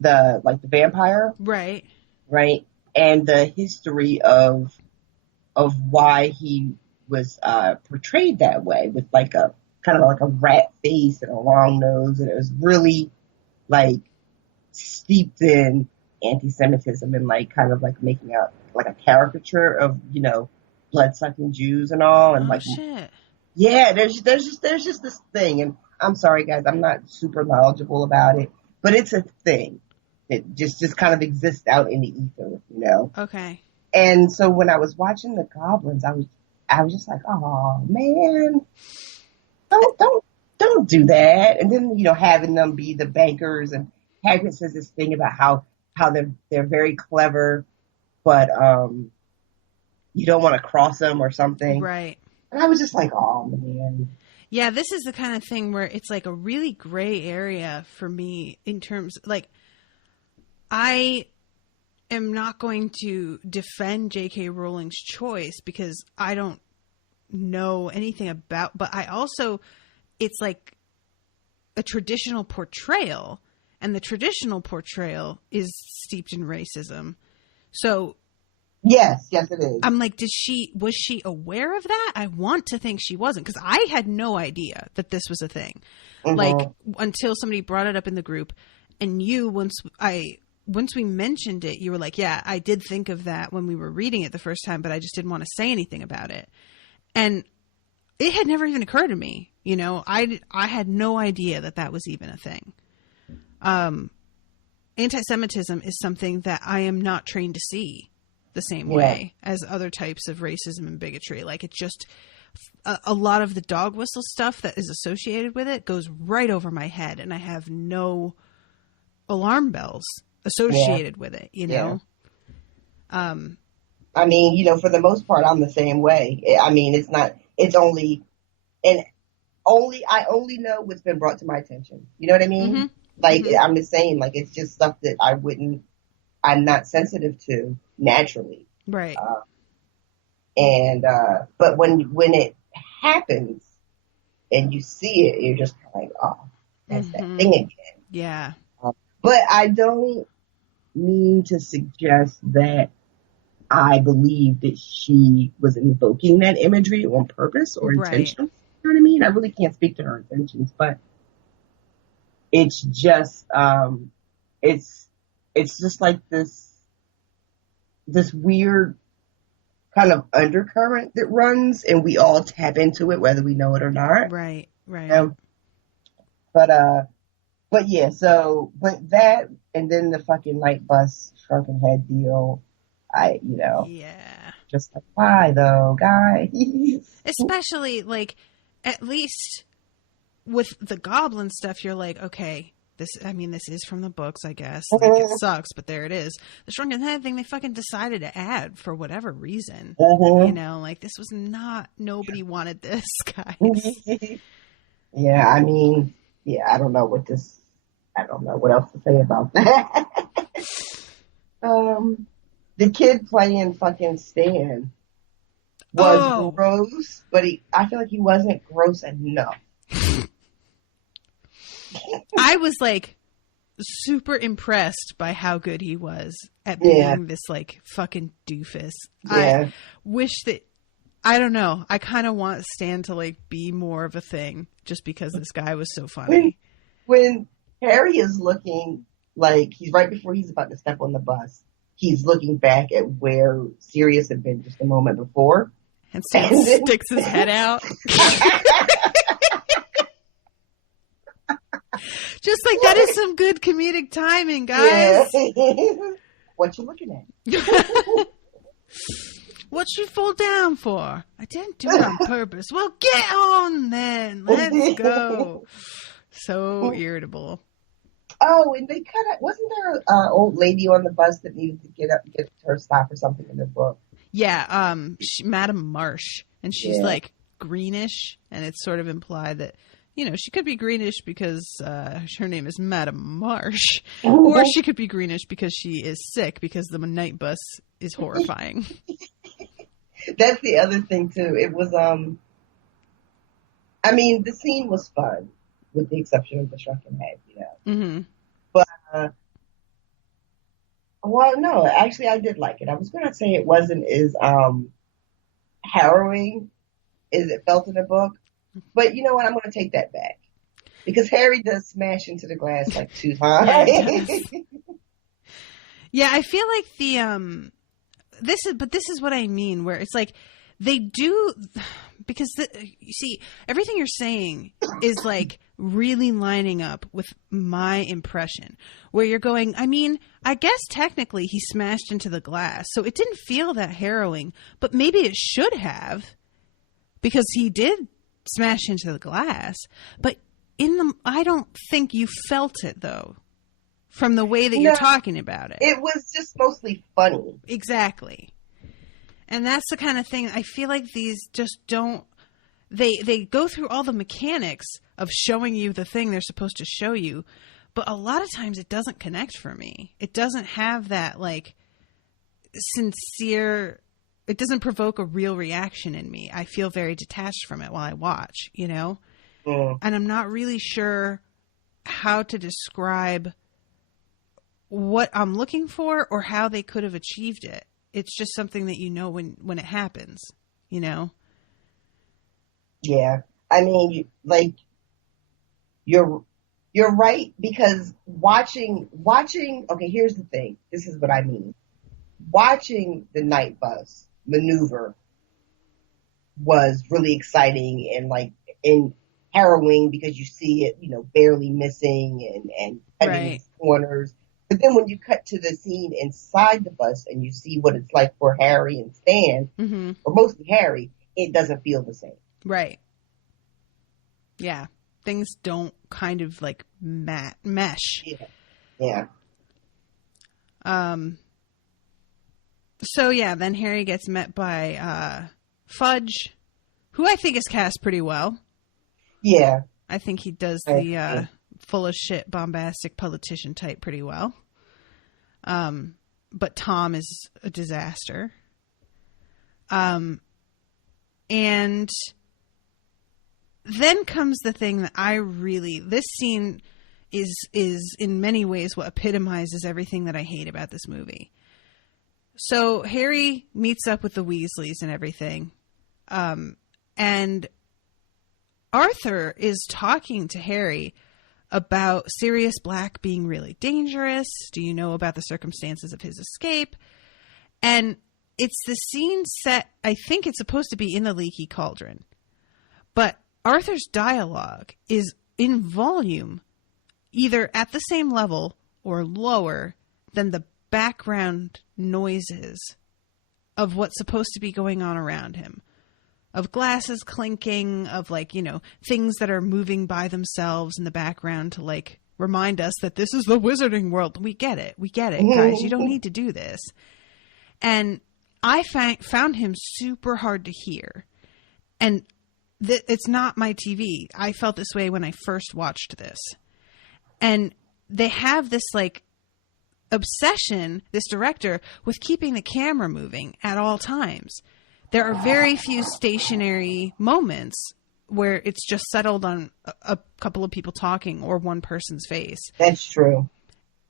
the vampire. Right. And the history of why he was portrayed that way, with like a kind of like a rat face and a long nose, and it was really like steeped in anti-Semitism and like kind of like making out like a caricature of blood-sucking Jews and all, and shit. Yeah, there's just this thing, and I'm sorry guys, I'm not super knowledgeable about it, but it's a thing. It just kind of exists out in the ether, Okay. And so when I was watching the Goblins, I was just like, oh man, don't do that. And then having them be the bankers, and Hagrid says this thing about how they're very clever, but you don't want to cross them or something. Right. And I was just like, oh man. Yeah, this is the kind of thing where it's like a really gray area for me in terms like I am not going to defend J.K. Rowling's choice because I don't know anything about, but I also, it's like a traditional portrayal, and the traditional portrayal is steeped in racism. So yes, it is. I'm like, was she aware of that? I want to think she wasn't, because I had no idea that this was a thing. Mm-hmm. Like, until somebody brought it up in the group, and once we mentioned it, you were like, yeah, I did think of that when we were reading it the first time, but I just didn't want to say anything about it. And it had never even occurred to me. I had no idea that was even a thing. Anti-Semitism is something that I am not trained to see the same way as other types of racism and bigotry. Like, it just, a lot of the dog whistle stuff that is associated with it goes right over my head, and I have no alarm bells associated with it, I mean, for the most part, I'm the same way. I mean, I only know what's been brought to my attention. You know what I mean? Mm-hmm. Like, I'm just saying, like, it's just stuff that I wouldn't I'm not sensitive to naturally. Right. But when it happens and you see it, you're just kind of like, oh, that's that thing again. Yeah. But I don't mean to suggest that I believe that she was invoking that imagery on purpose or intentional. You know what I mean? I really can't speak to her intentions, but it's just, it's just like this weird kind of undercurrent that runs, and we all tap into it, whether we know it or not. Right. But yeah, but that, and then the fucking night bus shrunken head deal, just like, why though, guys? Especially, like, at least with the goblin stuff, you're like, okay, this is from the books, I guess. Like, it sucks, but there it is. The shrunken head thing, they fucking decided to add for whatever reason. You know, like, this was nobody wanted this, guys. Yeah, I mean, I don't know what else to say about that. The kid playing fucking Stan was gross, but I feel like he wasn't gross enough. I was like super impressed by how good he was at being this like fucking doofus. Yeah. I wish that, I don't know, I kind of want Stan to like be more of a thing just because this guy was so funny. When Harry is looking, like, he's right before he's about to step on the bus, he's looking back at where Sirius had been just a moment before. And sticks his head out. Just like, that is some good comedic timing, guys. Yeah. What you looking at? What'd you fall down for? I didn't do it on purpose. Well, get on then. Let's go. So irritable. Oh, and they wasn't there an old lady on the bus that needed to get her stop or something in the book? Yeah, Madame Marsh. And she's like greenish, and it's sort of implied that, you know, she could be greenish because her name is Madame Marsh. Or she could be greenish because she is sick because the night bus is horrifying. That's the other thing, too. It was, I mean, the scene was fun, with the exception of the shrunken head, you know. Mm-hmm. But, well, no, actually, I did like it. I was going to say it wasn't as harrowing as it felt in the book. But you know what? I'm going to take that back. Because Harry does smash into the glass like 2 times. Yeah, I feel like this is what I mean, where it's like they do, because you see, everything you're saying is like really lining up with my impression, where you're going, I mean, I guess technically he smashed into the glass, so it didn't feel that harrowing, but maybe it should have, because he did smash into the glass, but I don't think you felt it though, from the way that you're talking about it. It was just mostly funny. Exactly. And that's the kind of thing, I feel like these just don't, they go through all the mechanics of showing you the thing they're supposed to show you, but a lot of times it doesn't connect for me. It doesn't have that like sincere, it doesn't provoke a real reaction in me. I feel very detached from it while I watch, you know? And I'm not really sure how to describe what I'm looking for or how they could have achieved it. It's just something that you know when it happens, you know? Yeah. I mean, you're right, because watching, okay, here's the thing. This is what I mean. Watching the night bus maneuver was really exciting and harrowing, because you see it, you know, barely missing and cutting corners. But then when you cut to the scene inside the bus and you see what it's like for Harry and Stan, or mostly Harry, it doesn't feel the same. Right. Yeah. Things don't kind of like mesh. Yeah. So yeah, then Harry gets met by Fudge, who I think is cast pretty well. Yeah. I think he does the full of shit, bombastic politician type pretty well. but Tom is a disaster. And then comes the thing that this scene is in many ways what epitomizes everything that I hate about this movie. So Harry meets up with the Weasleys and everything. And Arthur is talking to Harry about Sirius Black being really dangerous. Do you know about the circumstances of his escape? And it's the scene set, I think it's supposed to be in the Leaky Cauldron. But Arthur's dialogue is in volume either at the same level or lower than the background noises of what's supposed to be going on around him. Of glasses clinking, of things that are moving by themselves in the background to remind us that this is the wizarding world. We get it, guys. You don't need to do this. And I found him super hard to hear. And it's not my TV. I felt this way when I first watched this. And they have this obsession, this director, with keeping the camera moving at all times. There are very few stationary moments where it's just settled on a couple of people talking or one person's face. That's true.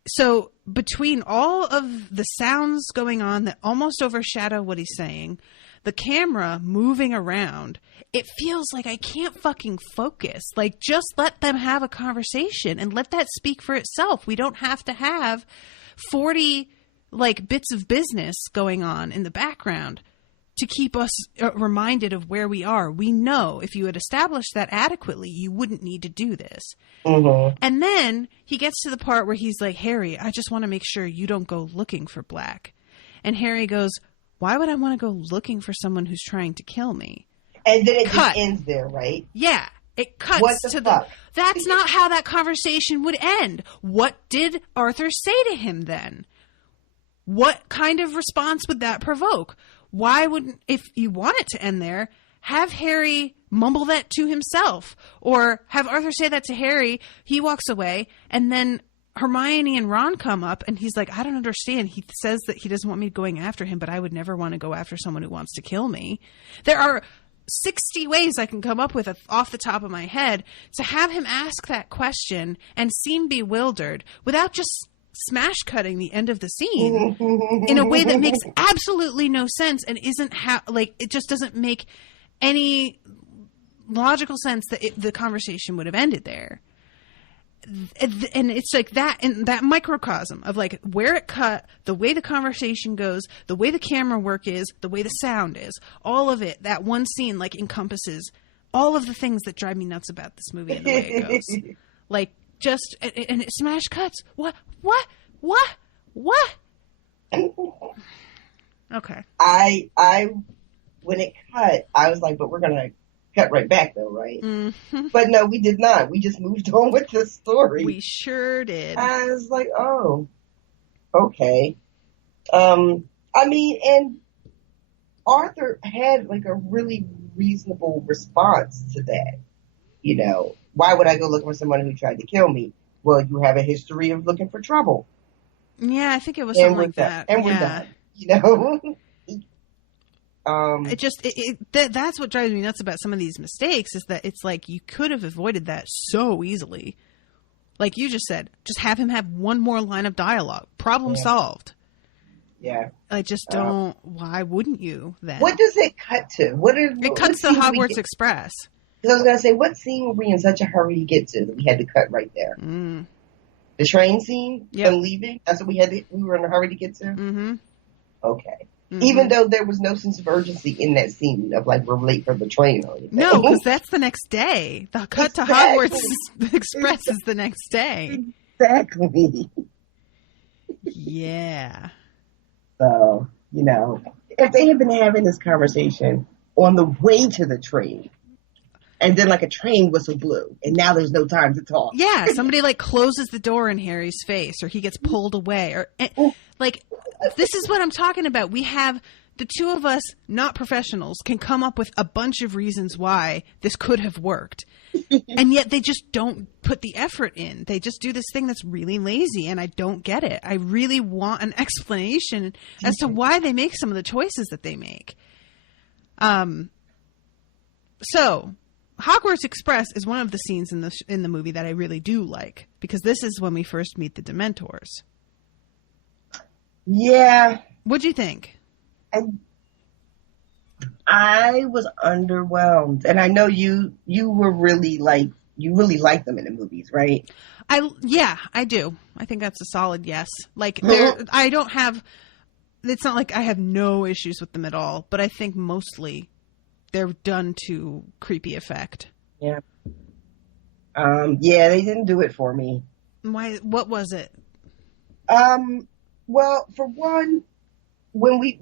So between all of the sounds going on that almost overshadow what he's saying, the camera moving around, it feels like I can't fucking focus. Just let them have a conversation and let that speak for itself. We don't have to have 40 bits of business going on in the background to keep us reminded of where we are. We know if you had established that adequately, you wouldn't need to do this. Mm-hmm. And then he gets to the part where he's like, Harry, I just want to make sure you don't go looking for Black. And Harry goes, why would I want to go looking for someone who's trying to kill me? And then it just ends there, right? Yeah. It cuts to the... That's not how that conversation would end. What did Arthur say to him then? What kind of response would that provoke? Why wouldn't, if you want it to end there, have Harry mumble that to himself? Or have Arthur say that to Harry, he walks away, and then Hermione and Ron come up, and he's like, I don't understand. He says that he doesn't want me going after him, but I would never want to go after someone who wants to kill me. There are 60 ways I can come up with off the top of my head to have him ask that question and seem bewildered without just smash cutting the end of the scene in a way that makes absolutely no sense and isn't it just doesn't make any logical sense that the conversation would have ended there. And it's that, in that microcosm of where it cut, the way the conversation goes, the way the camera work is, the way the sound is, all of it, that one scene encompasses all of the things that drive me nuts about this movie and the way it goes. And it smash cuts. What? Okay. I when it cut, I was like, but we're going to cut right back though, right? Mm-hmm. But no, we did not. We just moved on with the story. We sure did. I was like, oh, okay. And Arthur had a really reasonable response to that. Why would I go looking for someone who tried to kill me? Well, you have a history of looking for trouble. Yeah, I think it was something like that. And we're done, That's what drives me nuts about some of these mistakes is that it's you could have avoided that so easily. Like you just said, just have him have one more line of dialogue. Problem solved. Yeah. I just don't. Why wouldn't you then? What does it cut to? It cuts to Hogwarts Express. Because I was going to say, what scene were we in such a hurry to get to that we had to cut right there? Mm. The train scene? Yep. Them leaving? That's what we were in a hurry to get to? Mm-hmm. Okay. Mm-hmm. Even though there was no sense of urgency in that scene of we're late for the train or anything. No, because that's the next day. The cut to Hogwarts Express is the next day. Exactly. Yeah. So, if they had been having this conversation on the way to the train, and then a train whistle blew, and now there's no time to talk. Yeah, somebody closes the door in Harry's face, or he gets pulled away, or this is what I'm talking about. We have the two of us, not professionals, can come up with a bunch of reasons why this could have worked. And yet they just don't put the effort in. They just do this thing that's really lazy, and I don't get it. I really want an explanation as to why they make some of the choices that they make. So Hogwarts Express is one of the scenes in the movie that I really do like, because this is when we first meet the Dementors. Yeah. What'd you think? I was underwhelmed, and I know you were really liked them in the movies, right? I do. I think that's a solid yes. Like, I don't have. It's not like I have no issues with them at all, but I think mostly they're done to creepy effect. Yeah. Yeah, they didn't do it for me. Why? What was it? Well, for one, when we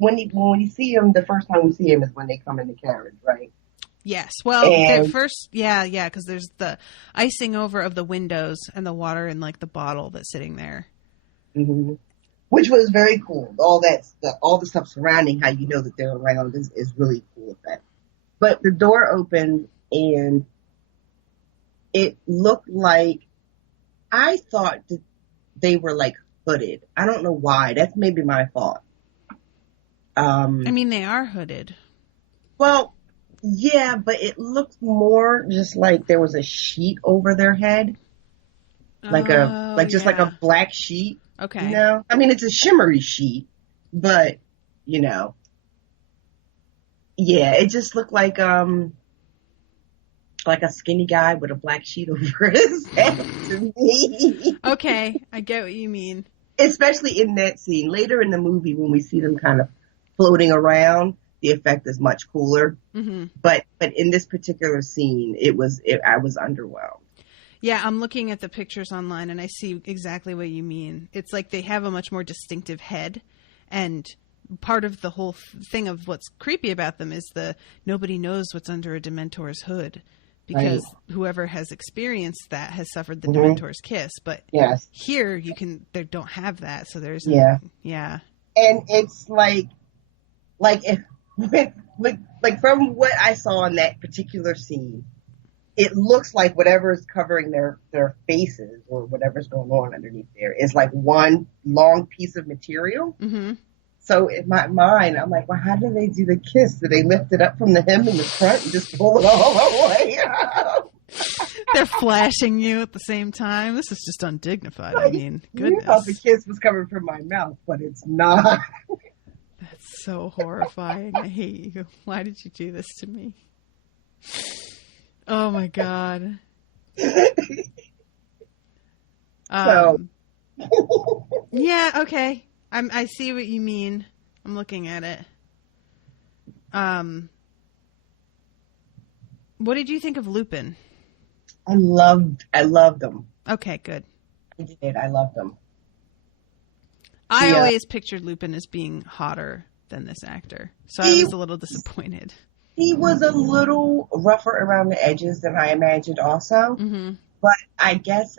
see him, the first time we see him is when they come in the carriage, right? Yes. Well, the first, yeah, because there's the icing over of the windows and the water in like the bottle that's sitting there. Mm-hmm. Which was very cool. All the stuff surrounding how you know that they're around is really cool effect. But the door opened and it looked like, I thought that they were like hooded. I don't know why. That's maybe my fault. I mean, they are hooded. Well, yeah, but it looked more just like there was a sheet over their head. Like a black sheet. Okay. You know? I mean, it's a shimmery sheet, but, you know. Yeah, it just looked like a skinny guy with a black sheet over his head to me. Okay, I get what you mean. Especially in that scene. Later in the movie, when we see them kind of floating around, the effect is much cooler. Mm-hmm. But in this particular scene, I was underwhelmed. Yeah, I'm looking at the pictures online, and I see exactly what you mean. It's like they have a much more distinctive head, and part of the whole thing of what's creepy about them is nobody knows what's under a Dementor's hood, because whoever has experienced that has suffered the Dementor's kiss. But here they don't have that, so there's yeah. And it's like from what I saw in that particular scene, it looks like whatever is covering their faces or whatever's going on underneath there is like one long piece of material. Mm-hmm. So in my mind, I'm like, well, how do they do the kiss? Do they lift it up from the hem in the front and just pull it all the way out? They're flashing you at the same time. This is just undignified. I mean, goodness. You thought the kiss was coming from my mouth, but it's not. That's so horrifying. I hate you. Why did you do this to me? Oh my God. Yeah, okay. I see what you mean. I'm looking at it. What did you think of Lupin? I loved him. Okay, good. I did. I loved him. I always pictured Lupin as being hotter than this actor, so I was a little disappointed. He was a little rougher around the edges than I imagined also, mm-hmm. But I guess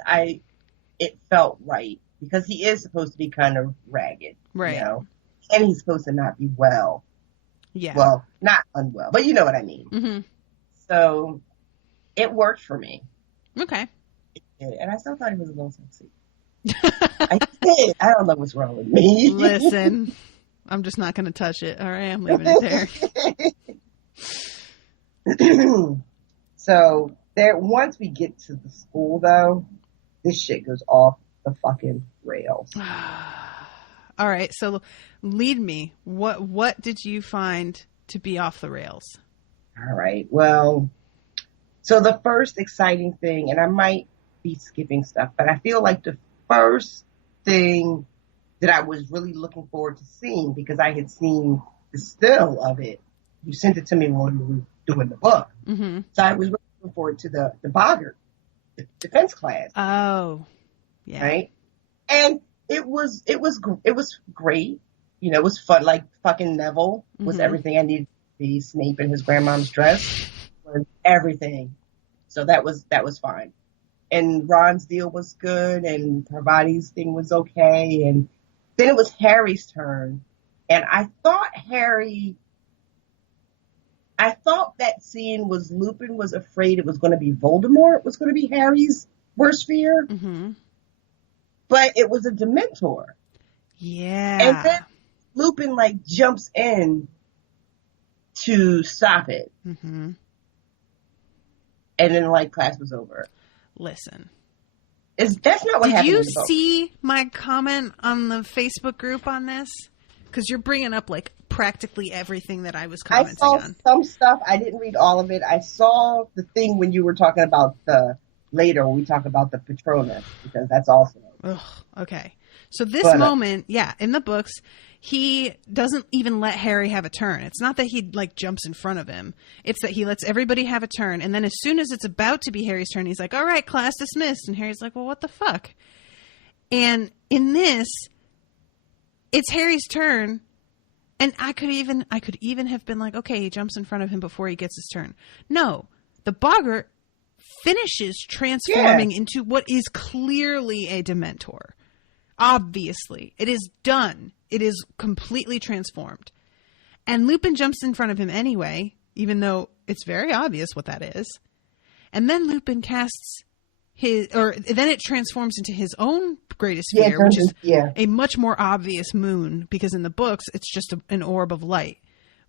it felt right, because he is supposed to be kind of ragged, right? You know? And he's supposed to not be well. Yeah. Well, not unwell, but you know what I mean. Mm-hmm. So it worked for me. Okay. And I still thought he was a little sexy. I did. I don't know what's wrong with me. Listen, I'm just not going to touch it. All right, I'm leaving it there. So once we get to the school, though, this shit goes off the fucking rails. All right, so lead me. What did you find to be off the rails? All right. Well, so the first exciting thing, and I might be skipping stuff, but I feel like the first thing that I was really looking forward to seeing, because I had seen the still of it. You sent it to me when we were doing the book. Mm-hmm. So I was really looking forward to the Boggart, the defense class. Oh, yeah. Right? And it was great. You know, it was fun. Like fucking Neville was everything I needed to be. Snape in his grandmom's dress was everything. So that was fine. And Ron's deal was good, and Parvati's thing was okay. And then it was Harry's turn. And I thought that scene was Lupin was afraid it was going to be Voldemort was going to be Harry's worst fear. Mm-hmm. But it was a Dementor. Yeah. And then Lupin, like, jumps in to stop it. Mm-hmm. And then, like, class was over. Listen. That's not what happened. Did you see my comment on the Facebook group on this? Because you're bringing up, like, practically everything that I was commenting on. I saw some stuff. I didn't read all of it. I saw the thing when you were talking about later when we talk about the Patronus, because that's also. Ugh, okay. So this moment, in the books, he doesn't even let Harry have a turn. It's not that he, like, jumps in front of him. It's that he lets everybody have a turn. And then as soon as it's about to be Harry's turn, he's like, all right, class dismissed. And Harry's like, well, what the fuck? And in this, it's Harry's turn. And I could even have been like, okay, he jumps in front of him before he gets his turn. No, the boggart finishes transforming into what is clearly a Dementor. Obviously, it is done. It is completely transformed. And Lupin jumps in front of him anyway, even though it's very obvious what that is. And then Lupin casts then it transforms into his own greatest fear, which is a much more obvious moon, because in the books, it's just an orb of light.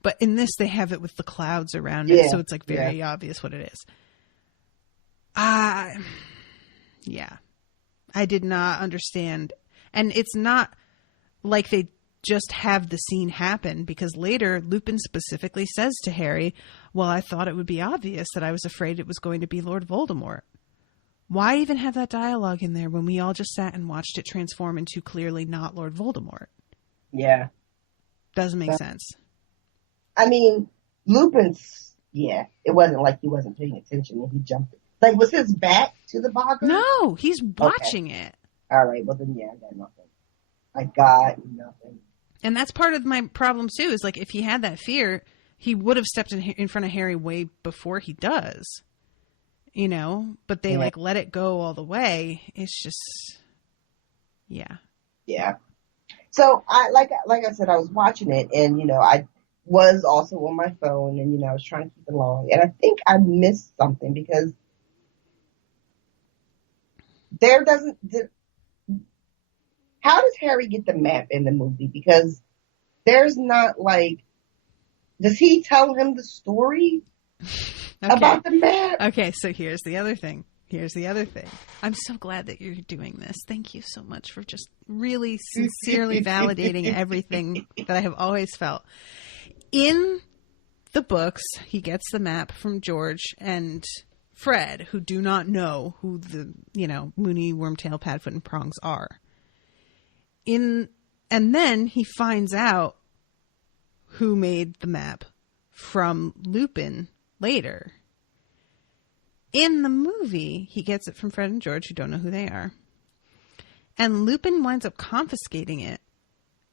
But in this, they have it with the clouds around it, so it's like very obvious what it is. I did not understand. And it's not like they just have the scene happen, because later Lupin specifically says to Harry, well, I thought it would be obvious that I was afraid it was going to be Lord Voldemort. Why even have that dialogue in there when we all just sat and watched it transform into clearly not Lord Voldemort? Yeah. Doesn't make sense. I mean, Lupin's, it wasn't like he wasn't paying attention when he jumped. Like, was his back to the boggart? No, he's watching it. All right, well then, I got nothing. I got nothing. And that's part of my problem, too, is like, if he had that fear, he would have stepped in front of Harry way before he does. You know? But they, like, let it go all the way. It's just, Yeah. So, like I said, I was watching it, and, I was also on my phone, and, I was trying to keep it along. And I think I missed something, because how does Harry get the map in the movie? Because there's not, like, does he tell him the story about the map? Okay, so here's the other thing. I'm so glad that you're doing this. Thank you so much for just really sincerely validating everything that I have always felt. In the books, he gets the map from George and Fred, who do not know who the, Moony, Wormtail, Padfoot, and Prongs are. And then he finds out who made the map from Lupin later. In the movie, he gets it from Fred and George, who don't know who they are. And Lupin winds up confiscating it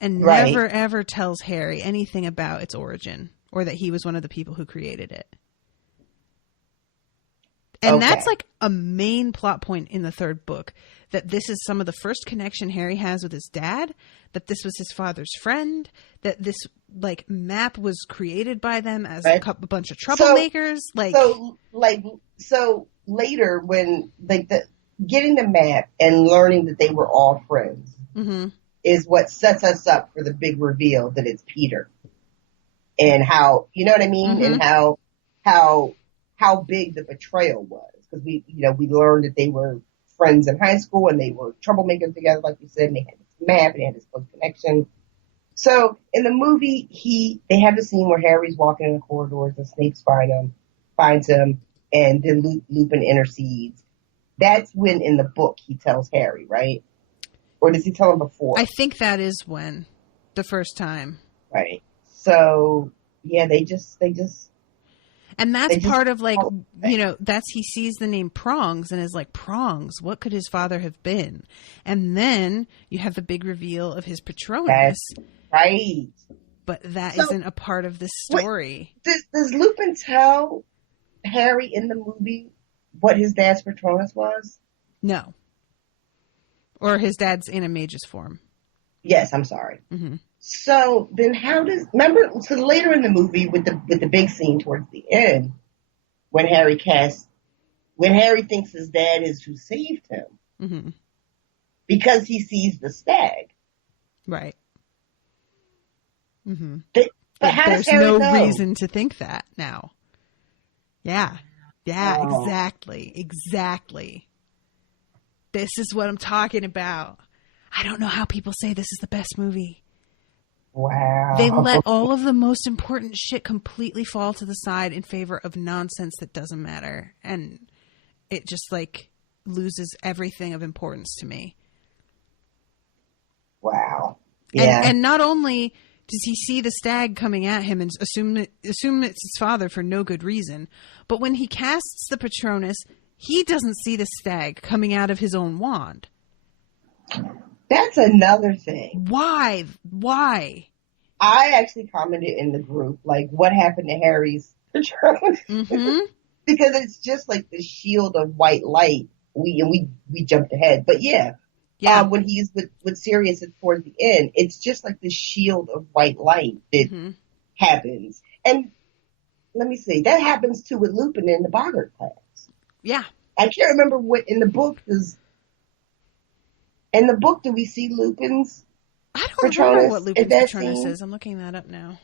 and never, ever tells Harry anything about its origin or that he was one of the people who created it. And that's like a main plot point in the third book, that this is some of the first connection Harry has with his dad, that this was his father's friend, that this like map was created by them as a bunch of troublemakers. So later when getting the map and learning that they were all friends is what sets us up for the big reveal that it's Peter, and how, you know what I mean? And how big the betrayal was, because we learned that they were friends in high school and they were troublemakers together, like you said, and they had this map and they had this close connection. So in the movie, they have the scene where Harry's walking in the corridors and Snape finds him, and then Lupin intercedes. That's when in the book he tells Harry, right? Or does he tell him before? I think that is when, the first time. Right. So they just. And that's part of, like, he sees the name Prongs and is like, Prongs, what could his father have been? And then you have the big reveal of his Patronus. That's right. But that isn't a part of this story. Does Lupin tell Harry in the movie what his dad's Patronus was? No. Or his dad's Animagus form. Yes, I'm sorry. Mm-hmm. So then how does, remember, so later in the movie with the big scene towards the end, when when Harry thinks his dad is who saved him, Mm-hmm. because he sees the stag. Right. Mm-hmm. But how does There's Harry no know? reason to think that now. Yeah. Yeah, Oh. exactly. This is what I'm talking about. I don't know how people say this is the best movie. Wow. They let all of the most important shit completely fall to the side in favor of nonsense that doesn't matter. And it just like loses everything of importance to me. Wow. Yeah. And not only does he see the stag coming at him and assume it's his father for no good reason, but when he casts the Patronus, he doesn't see the stag coming out of his own wand. That's another thing. Why? I actually commented in the group, like, what happened to Harry's Patronus? Mm-hmm. Because it's just like the shield of white light. We jumped ahead, but yeah. When he's with Sirius towards the end, it's just like the shield of white light that happens. And let me see, that happens too with Lupin in the Boggart class. Yeah. I can't remember what in the book is. In the book, do we see Lupin's I don't Patronus remember what Lupin's that Patronus scene? is. I'm looking that up now.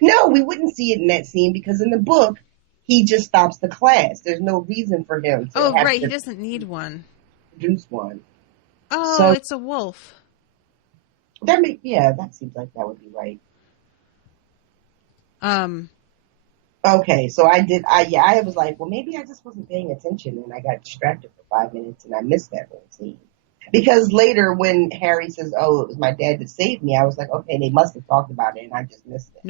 No, we wouldn't see it in that scene because in the book, he just stops the class. There's no reason for him to have right. to He doesn't need one. produce one. Oh, So, it's a wolf. that seems like that would be right. Okay, so I was like, well, maybe I just wasn't paying attention and I got distracted for 5 minutes and I missed that whole scene. Because later when Harry says, oh, it was my dad that saved me, I was like, okay, they must have talked about it and I just missed it.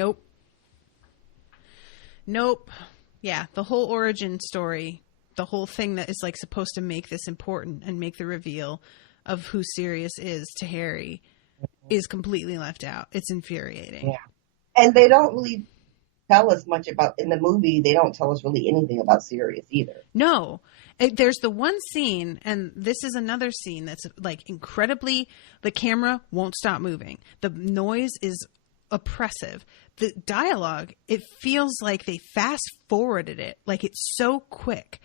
Nope. Yeah, the whole origin story, the whole thing that is like supposed to make this important and make the reveal of who Sirius is to Harry is completely left out. It's infuriating. Yeah. And they don't really tell us much about, in the movie, they don't tell us really anything about Sirius either. No. There's the one scene, and this is another scene that's like incredibly, the camera won't stop moving. The noise is oppressive. The dialogue, it feels like they fast forwarded it. Like it's so quick.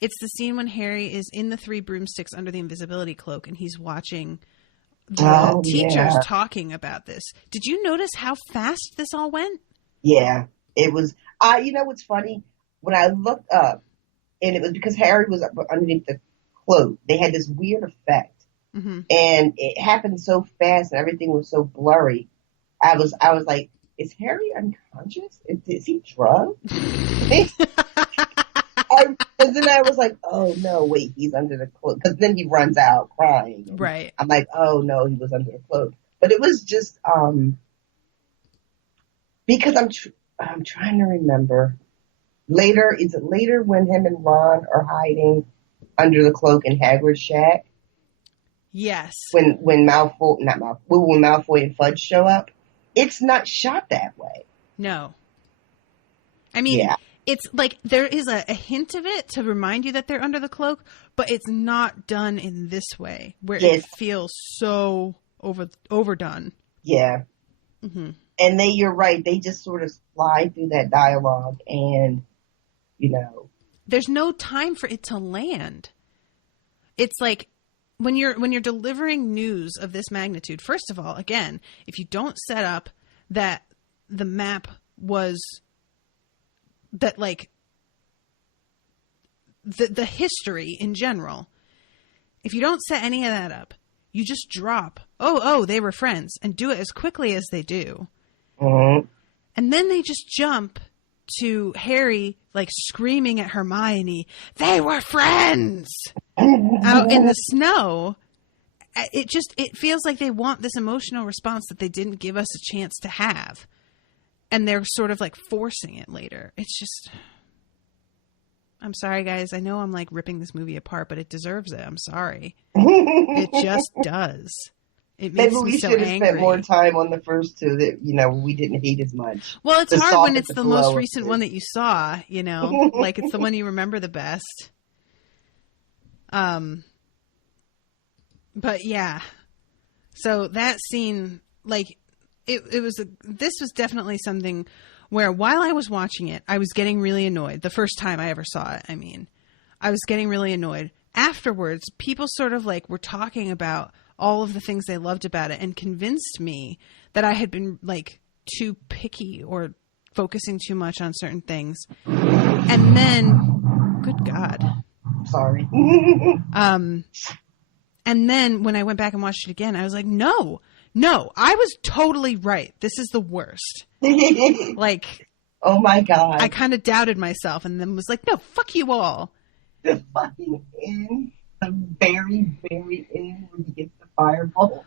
It's the scene when Harry is in the Three Broomsticks under the invisibility cloak and he's watching the teachers talking about this. Did you notice how fast this all went? Yeah, it was. You know what's funny? When I looked up, and it was because Harry was up underneath the cloak, they had this weird effect. Mm-hmm. And it happened so fast and everything was so blurry. I was like, is Harry unconscious? Is he drugged? And then I was like, oh no, wait, he's under the cloak. Because then he runs out crying. Right. I'm like, oh no, he was under the cloak. But it was just because I'm trying to remember. Later, is it later when him and Ron are hiding under the cloak in Hagrid's shack? Yes. When Malfoy and Fudge show up, it's not shot that way. No. I mean, it's like there is a hint of it to remind you that they're under the cloak, but it's not done in this way where it feels so overdone. Yeah. Mm-hmm. And you're right. They just sort of slide through that dialogue and, there's no time for it to land. It's like when you're delivering news of this magnitude, first of all, again, if you don't set up that the map was that like the history in general, if you don't set any of that up, you just drop, oh, they were friends and do it as quickly as they do. Mm-hmm. And then they just jump to Harry like screaming at Hermione, they were friends out in the snow. It feels like they want this emotional response that they didn't give us a chance to have. And they're sort of like forcing it later. It's just, I'm sorry guys. I know I'm like ripping this movie apart, but it deserves it. I'm sorry. It just does. It makes Maybe we should have spent more time on the first two that, we didn't hate as much. Well, it's hard when it's the most recent one that you saw, like it's the one you remember the best. But yeah. So that scene, like, this was definitely something where while I was watching it, I was getting really annoyed. The first time I ever saw it, I mean, I was getting really annoyed. Afterwards, people sort of like were talking about all of the things they loved about it and convinced me that I had been like too picky or focusing too much on certain things. And then, good God. Sorry. And then when I went back and watched it again, I was like, no, I was totally right. This is the worst. Like, oh my God. I kind of doubted myself and then was like, no, fuck you all. The fucking end, the very, very end when he gets the firebolt.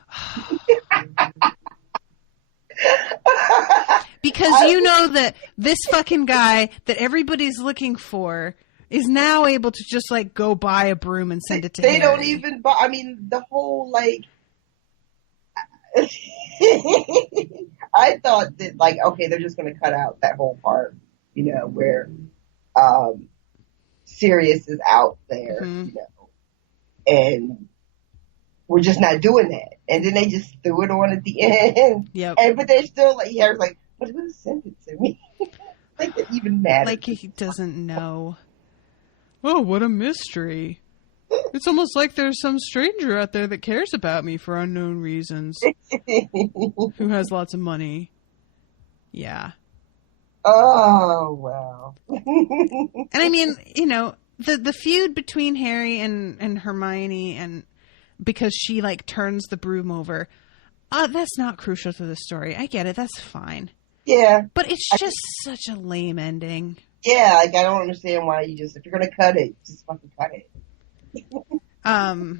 Because you know that this fucking guy that everybody's looking for is now able to just like go buy a broom and send it to They Harry. don't even buy, I mean, the whole like, I thought that like, okay, they're just going to cut out that whole part, you know, where Sirius is out there, you know, and we're just not doing that. And then they just threw it on at the end. Yep. But they're still like, Harry's like, but who sent it to me? Like it even matters. Like he doesn't know. Oh, what a mystery. It's almost like there's some stranger out there that cares about me for unknown reasons. Who has lots of money. Yeah. Oh, wow. And I mean, you know, the feud between Harry and Hermione, and because she like turns the broom over, that's not crucial to the story. I get it. That's fine. Yeah. But it's just such a lame ending. Yeah, like I don't understand why you just, if you're going to cut it, just fucking cut it. All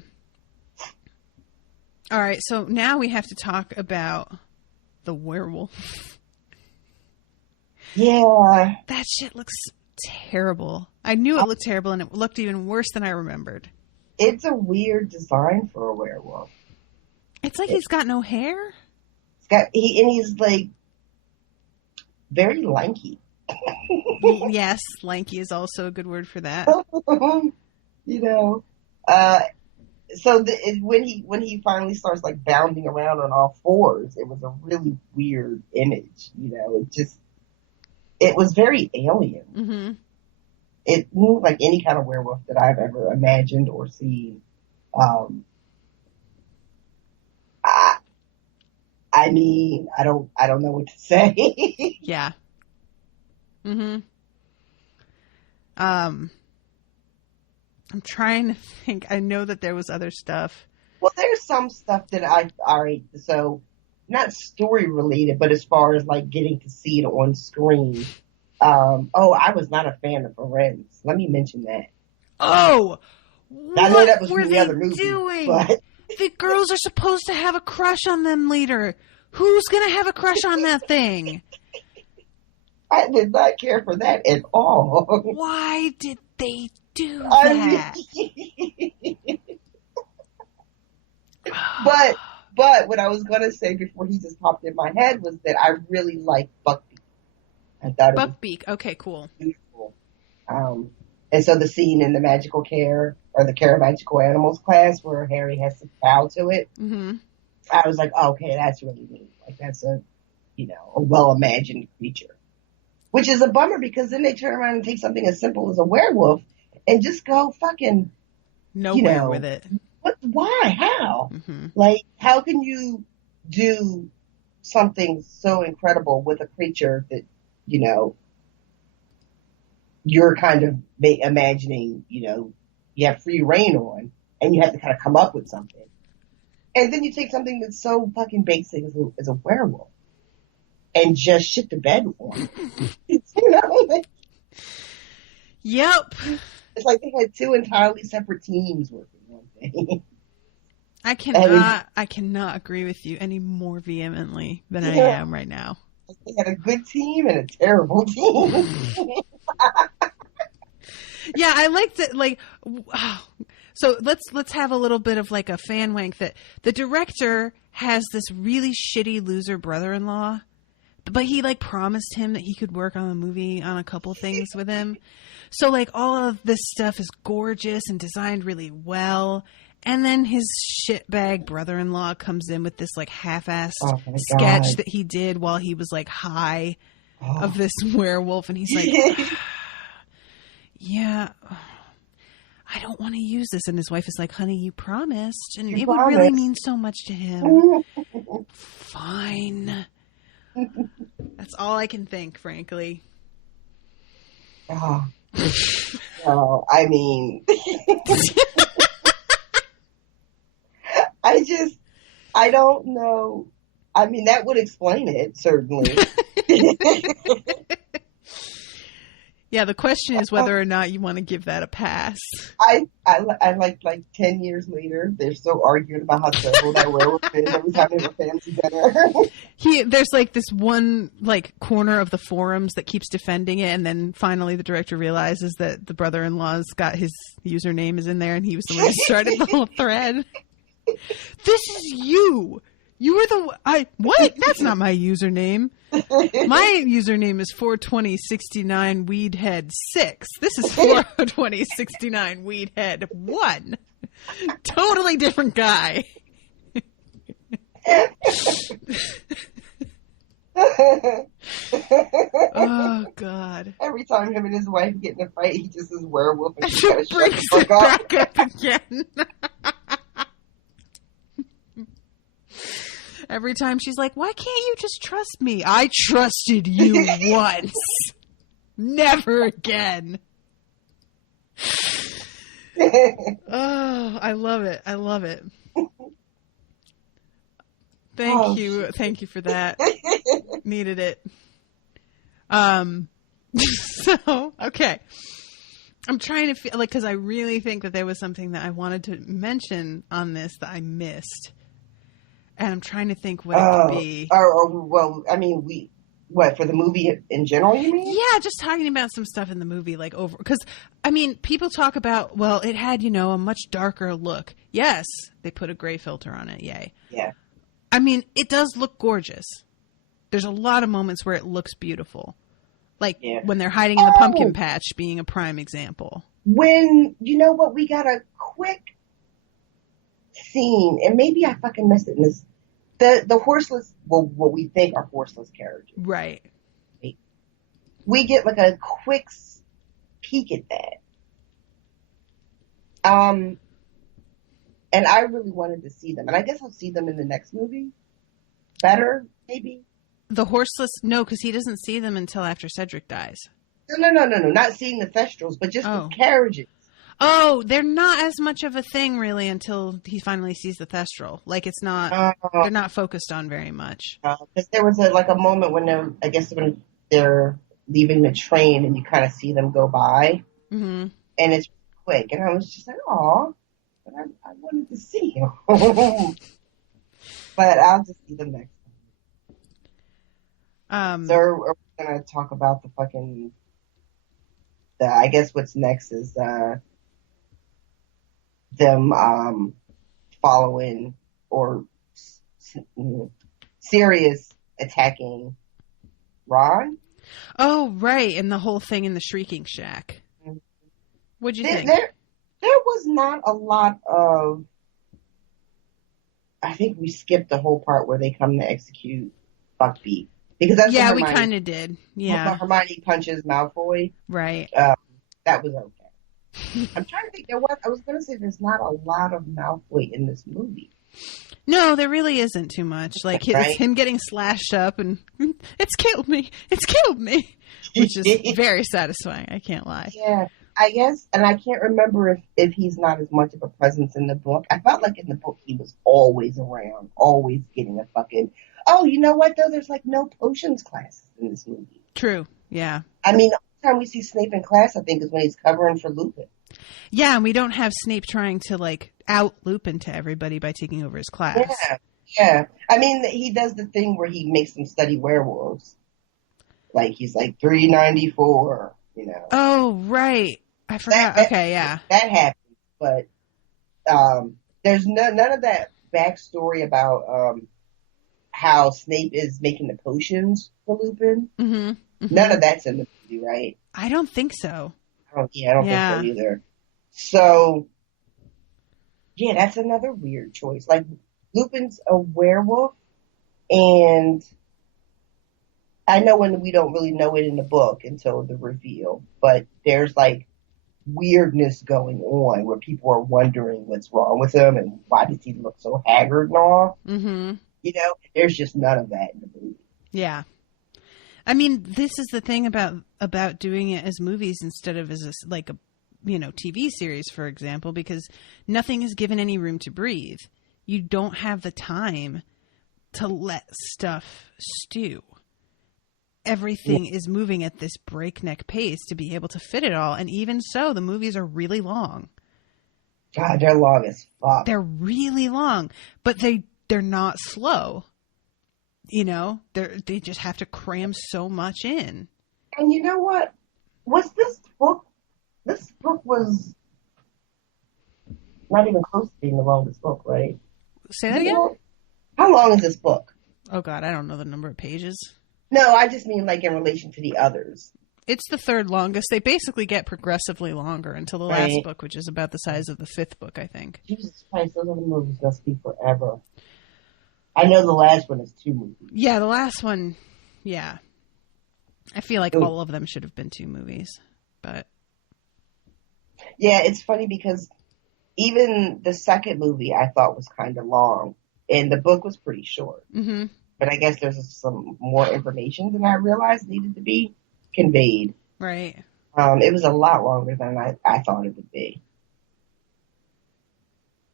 right, so now we have to talk about the werewolf. Yeah. That shit looks terrible. I knew it looked terrible, and it looked even worse than I remembered. It's a weird design for a werewolf. It's like he's got no hair. He's like very lanky. Yes, lanky is also a good word for that. You know, so when he finally starts like bounding around on all fours, it was a really weird image. You know, it was very alien. Mm-hmm. It moved like any kind of werewolf that I've ever imagined or seen. I mean, I don't know what to say. Yeah. Mm-hmm. I'm trying to think. I know that there was other stuff. Well, there's some stuff that alright, so not story related, but as far as like getting to see it on screen. I was not a fan of Friends. Let me mention that. Oh, I know that was what from were the other they movie, doing? but the girls are supposed to have a crush on them later. Who's gonna have a crush on that thing? I did not care for that at all. Why did they do that? But what I was gonna say before he just popped in my head was that I really liked Buckbeak. I thought it Buckbeak. Okay, cool. Beautiful. And so the scene in the magical care or the care of magical animals class where Harry has to bow to it, Mm-hmm. I was like, oh, okay, that's really neat. Like that's a well-imagined creature. Which is a bummer because then they turn around and take something as simple as a werewolf and just go fucking nowhere with it. What? Why? How? Mm-hmm. Like, how can you do something so incredible with a creature that, you know, you're kind of imagining, you know, you have free reign on, and you have to kind of come up with something. And then you take something that's so fucking basic as a werewolf and just shit the bed on. You know? Yep. It's like they had two entirely separate teams working one thing. I cannot agree with you any more vehemently than I am right now. They had a good team and a terrible team. Yeah, I liked it. Like, so let's have a little bit of like a fan wank that the director has this really shitty loser brother-in-law, but he like promised him that he could work on a movie on a couple things with him. So like all of this stuff is gorgeous and designed really well. And then his shitbag brother-in-law comes in with this like half-assed God. sketch that he did while he was like high of this werewolf. And he's like, yeah, I don't want to use this. And his wife is like, honey, you promised. And it would really mean so much to him. Fine. That's all I can think, frankly. Oh, I mean... I don't know. I mean, that would explain it, certainly. Yeah, the question is whether or not you want to give that a pass. I like 10 years later, they're still arguing about how terrible that werewolf is every time they have a fancy dinner. There's like this one like corner of the forums that keeps defending it, and then finally the director realizes that the brother-in-law's got his username is in there, and he was the one who started the whole thread. This is you. You were what? That's not my username. My username is 42069 Weedhead 6. This is 42069 Weedhead 1. Totally different guy. Oh God! Every time him and his wife get in a fight, he just is werewolf and just brings it back up again. Every time she's like, why can't you just trust me? I trusted you once. Never again. Oh, I love it. I love it. Thank you. Thank you for that. Needed it. So, okay. I'm trying to feel like, because I really think that there was something that I wanted to mention on this that I missed. And I'm trying to think what it could be. Well, I mean, for the movie in general, you mean? Yeah, just talking about some stuff in the movie, like over, because, I mean, people talk about, well, it had, a much darker look. Yes, they put a gray filter on it, yay. Yeah. I mean, it does look gorgeous. There's a lot of moments where it looks beautiful. Like when they're hiding in the pumpkin patch being a prime example. When, we got a quick scene, and maybe I fucking missed it in this. The horseless, well, what we think are horseless carriages. Right. We get like a quick peek at that. And I really wanted to see them. And I guess I'll see them in the next movie. Better, maybe. The horseless, no, because he doesn't see them until after Cedric dies. No. Not seeing the Thestrals, but just the carriages. Oh, they're not as much of a thing, really, until he finally sees the Thestral. Like, it's not, they're not focused on very much. Because there was a moment when when they're leaving the train and you kind of see them go by. Mm-hmm. And it's quick. And I was just like, aw, but I wanted to see him. But I'll just see them next time. So we're going to talk about I guess what's next is them following or Sirius attacking Ron. Oh, right. And the whole thing in the Shrieking Shack. What'd you think? There was not a lot of... I think we skipped the whole part where they come to execute Buckbeak. Because that's we kind of did. Yeah. Hermione punches Malfoy. Right. That was okay. I'm trying to think. I was going to say there's not a lot of Malfoy in this movie. No, there really isn't too much. Like, it's him getting slashed up and it's killed me. It's killed me. Which is very satisfying. I can't lie. Yeah, I guess. And I can't remember if he's not as much of a presence in the book. I felt like in the book he was always around, always getting a fucking... Oh, you know what, though? There's, no potions classes in this movie. True, yeah. I mean, the only time we see Snape in class, I think, is when he's covering for Lupin. Yeah, and we don't have Snape trying to, out Lupin to everybody by taking over his class. Yeah. I mean, he does the thing where he makes them study werewolves. He's 394, Oh, right. I forgot. Okay, yeah. That happens, but there's none of that backstory about... how Snape is making the potions for Lupin. Mm-hmm. Mm-hmm. None of that's in the movie, right? I don't think so. I don't think so either. So, Yeah, that's another weird choice. Like, Lupin's a werewolf, and I know when we don't really know it in the book until the reveal, but there's like weirdness going on where people are wondering what's wrong with him and why does he look so haggard and all. Mm-hmm. You know, there's just none of that in the movie. Yeah. I mean, this is the thing about doing it as movies instead of as like a, TV series, for example, because nothing is given any room to breathe. You don't have the time to let stuff stew. Everything is moving at this breakneck pace to be able to fit it all. And even so, the movies are really long. God, they're long as fuck. They're really long, but they're not slow. They just have to cram so much in. And you know what? Was this book? This book was not even close to being the longest book, right? Say that again? How long is this book? Oh, God, I don't know the number of pages. No, I just mean like in relation to the others. It's the third longest. They basically get progressively longer until the last book, which is about the size of the fifth book, I think. Jesus Christ, those other movies must be forever. I know the last one is 2 movies. Yeah, the last one, yeah. I feel like all of them should have been 2 movies, but... Yeah, it's funny because even the second movie I thought was kind of long, and the book was pretty short. Mm-hmm. But I guess there's some more information than I realized needed to be conveyed. Right. It was a lot longer than I thought it would be.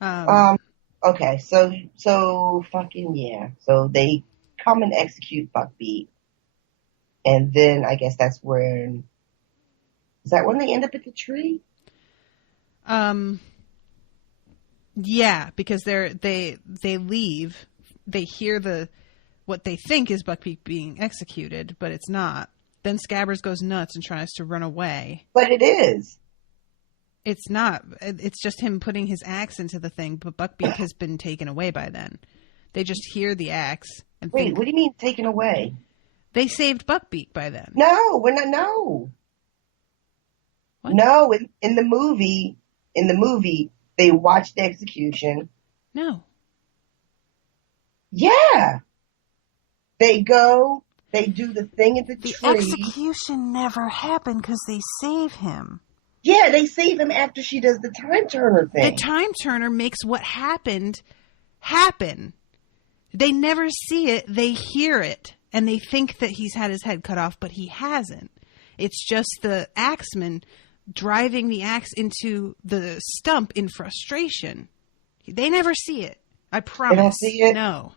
Okay, so fucking yeah. So they come and execute Buckbeak, and then I guess that's when... Is that when they end up at the tree? Yeah, because they leave. They hear what they think is Buckbeak being executed, but it's not. Then Scabbers goes nuts and tries to run away. But it is. It's not. It's just him putting his axe into the thing, but Buckbeak has been taken away by then. They just hear the axe and Wait, what do you mean taken away? They saved Buckbeak by then. No, we're not. No. What? No, in the movie, they watch the execution. No. Yeah. They go, they do the thing at the tree. The execution never happened because they save him. Yeah, they save him after she does the time turner thing. The time turner makes what happened happen. They never see it, they hear it, and they think that he's had his head cut off, but he hasn't. It's just the axeman driving the axe into the stump in frustration. They never see it. I promise. They don't see it? No.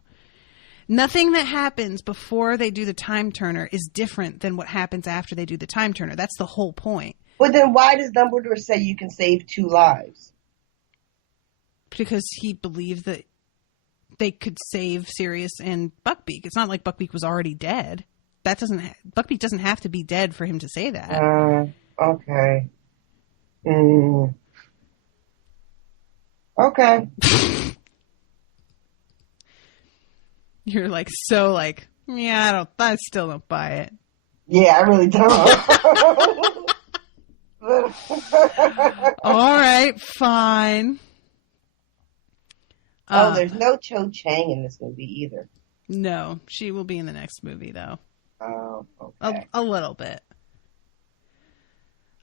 Nothing that happens before they do the time turner is different than what happens after they do the time turner. That's the whole point. But then why does Dumbledore say you can save 2 lives? Because he believed that they could save Sirius and Buckbeak. It's not like Buckbeak was already dead. Buckbeak doesn't have to be dead for him to say that. Okay. Okay. You're yeah, I still don't buy it. Yeah, I really don't. All right, fine. There's no Cho Chang in this movie either. No, she will be in the next movie though. Oh, okay. A little bit.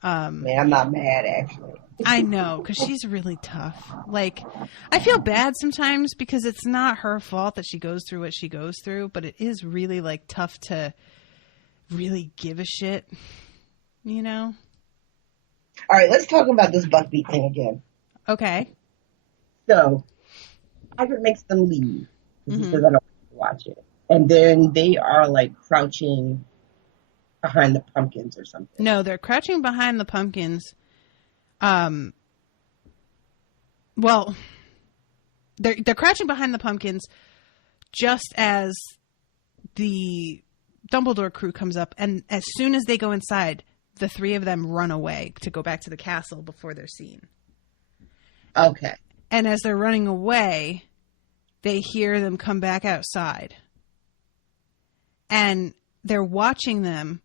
Man, I'm not mad actually. I know, because she's really tough. Like, I feel bad sometimes because it's not her fault that she goes through what she goes through, but it is really tough to really give a shit, you know? All right, let's talk about this Buckbeak thing again. Okay. So, Hagrid makes them leave because he says, I don't want to watch it. And then they are crouching behind the pumpkins or something. No, they're crouching behind the pumpkins. Well, they're crouching behind the pumpkins just as the Dumbledore crew comes up, and as soon as they go inside, the 3 of them run away to go back to the castle before they're seen. Okay. And as they're running away, they hear them come back outside. And they're watching them.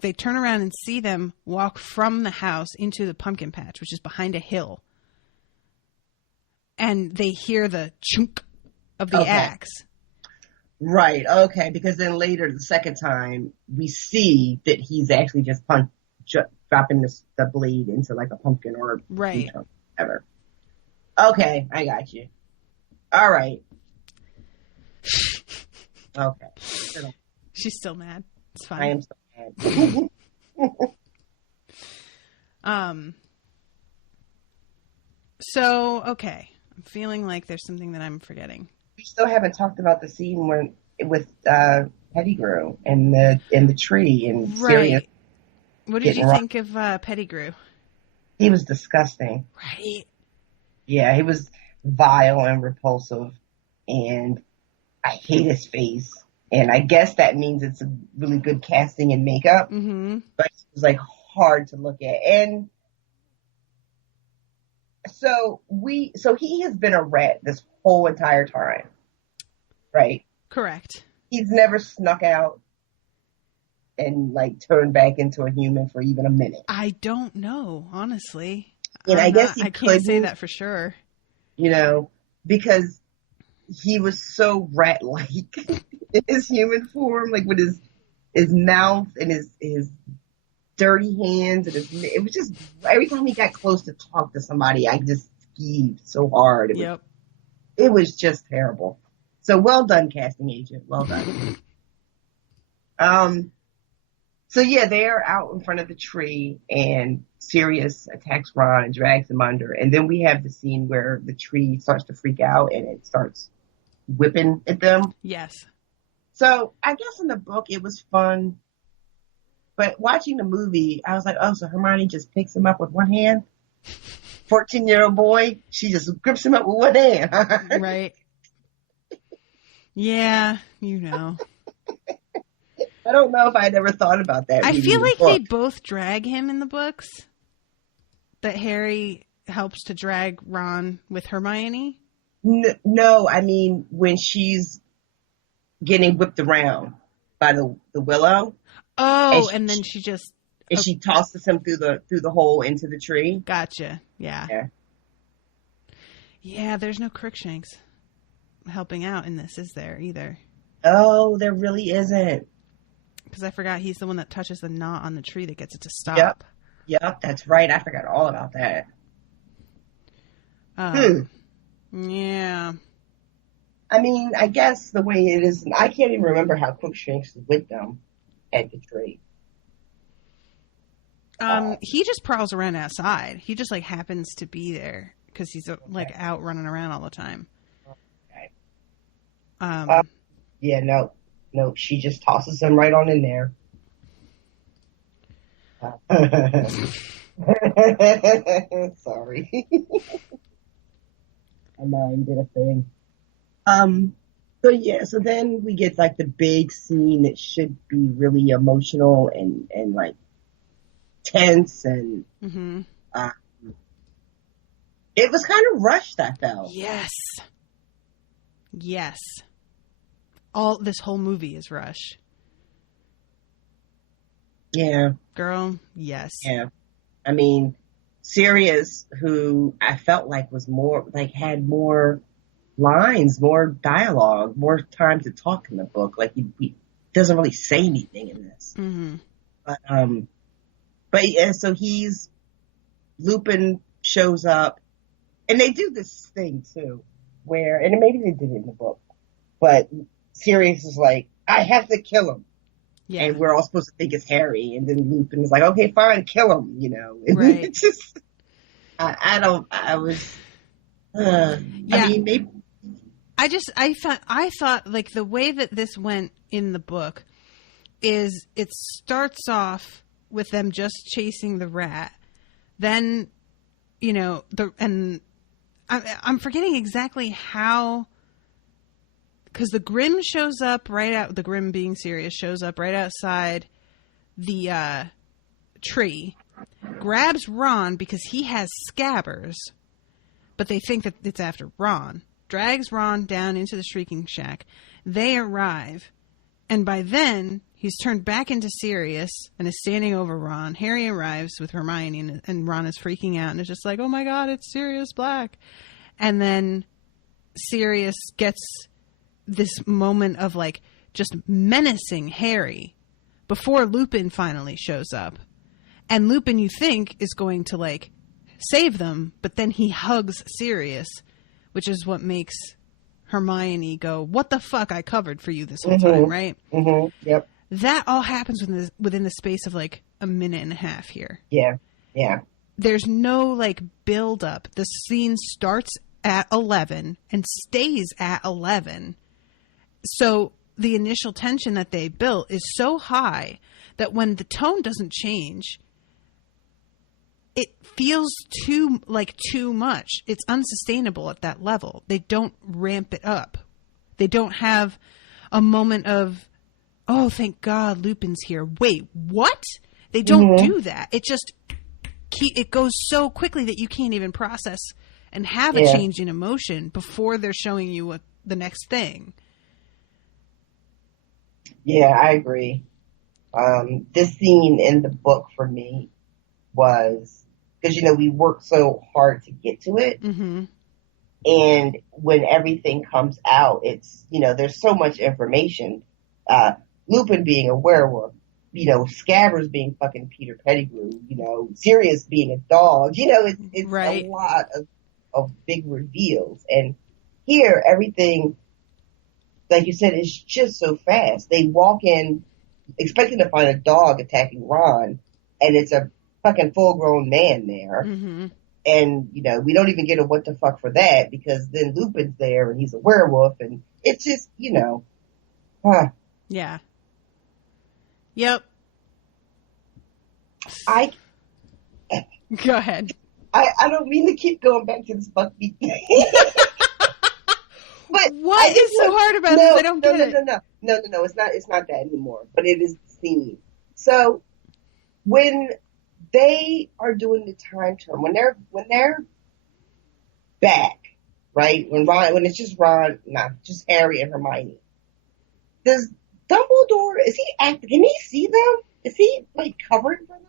They turn around and see them walk from the house into the pumpkin patch, which is behind a hill. and they hear the chunk of the axe. Right. Okay. Because then later, the second time, we see that he's actually just dropping the blade into like a pumpkin or right. Whatever. Okay, I got you. All right. Okay. She's still mad. It's fine. I am still mad. So, okay. I'm feeling like there's something that I'm forgetting. We still haven't talked about the scene with Pettigrew and the tree and Sirius. What did you think of Pettigrew? He was disgusting. Right. Yeah, he was vile and repulsive, and I hate his face. And I guess that means it's a really good casting and makeup. Mm-hmm. But it was like hard to look at. And so he has been a rat this whole entire time, right? Correct. He's never snuck out and like turned back into a human for even a minute. I don't know, honestly. And I guess I can't say that for sure. You know, because he was so rat-like in his human form, like with his mouth and his dirty hands, and it was just every time he got close to talk to somebody, I just skeeved so hard. It was just terrible. So well done, casting agent. Well done. So yeah, they are out in front of the tree, and Sirius attacks Ron and drags him under. And then we have the scene where the tree starts to freak out and it starts whipping at them. Yes. So I guess in the book it was fun, but watching the movie, I was like, oh, so Hermione just picks him up with one hand? 14-year-old boy, she just grips him up with one hand. Right. Yeah, you know. I don't know if I'd ever thought about that. I feel like they both drag him in the books. That Harry helps to drag Ron with Hermione. No, I mean when she's getting whipped around by the willow. Oh, and then she just she tosses him through the hole into the tree. Gotcha. Yeah. Yeah, there's no Crookshanks helping out in this, is there, either? Oh, there really isn't. Because I forgot he's the one that touches the knot on the tree that gets it to stop. Yep, that's right. I forgot all about that. Yeah. I mean, I guess the way it is, I can't even remember how Crookshanks is with them at the tree. He just prowls around outside. He just like happens to be there because he's like out running around all the time. Okay. Yeah, no, she just tosses him right on in there. Sorry. My mind did a thing. So then we get like the big scene that should be really emotional and like tense and it was kind of rushed, I felt. Yes. This whole movie is rush. Yeah. Girl, yes. Yeah. I mean, Sirius, who I felt like was more, like had more lines, more dialogue, more time to talk in the book. Like he doesn't really say anything in this. Mm-hmm. But yeah, so Lupin shows up, and they do this thing too, where, and maybe they did it in the book, but Sirius is like, I have to kill him. Yeah. And we're all supposed to think it's Harry, and then Lupin is like, okay, fine, kill him, you know. And right. It's just, I mean, maybe. I thought like the way that this went in the book is it starts off with them just chasing the rat. Then, you know, I'm forgetting exactly how, because the Grim shows up the Grim being Sirius shows up right outside the tree, grabs Ron because he has scabbers, but they think that it's after Ron, drags Ron down into the Shrieking Shack. They arrive, and by then he's turned back into Sirius and is standing over Ron. Harry arrives with Hermione, and Ron is freaking out and is just like, oh my god, it's Sirius Black. And then Sirius gets this moment of like just menacing Harry before Lupin finally shows up. And Lupin, you think, is going to like save them, but then he hugs Sirius, which is what makes Hermione go, "What the fuck? I covered for you this whole time," right? Mm-hmm. Yep. That all happens within the space of like a minute and a half here. Yeah. Yeah. There's no like build up. The scene starts at 11 and stays at 11. So the initial tension that they built is so high that when the tone doesn't change, it feels too much. It's unsustainable at that level. They don't ramp it up. They don't have a moment of, oh, thank God Lupin's here. Wait, what? They don't do that. It just it goes so quickly that you can't even process and have a change in emotion before they're showing you the next thing. Yeah, I agree. This scene in the book for me was, because, we worked so hard to get to it. Mm-hmm. And when everything comes out, it's, there's so much information. Lupin being a werewolf, Scabbers being fucking Peter Pettigrew, Sirius being a dog, it's right. A lot of big reveals. And here, everything, like you said, is just so fast. They walk in expecting to find a dog attacking Ron, and it's a fucking full-grown man there. Mm-hmm. And, we don't even get a what the fuck for that, because then Lupin's there and he's a werewolf, and it's just, Yeah. Yep. Go ahead. I don't mean to keep going back to this Buckbeak thing. But what is so hard about this? I don't get it. No. It's not that anymore. But it is the scene. So when they are doing the time term, when they're back, right? When it's just Ron, just Harry and Hermione. Does Dumbledore, is he acting? Can he see them? Is he like covering for them?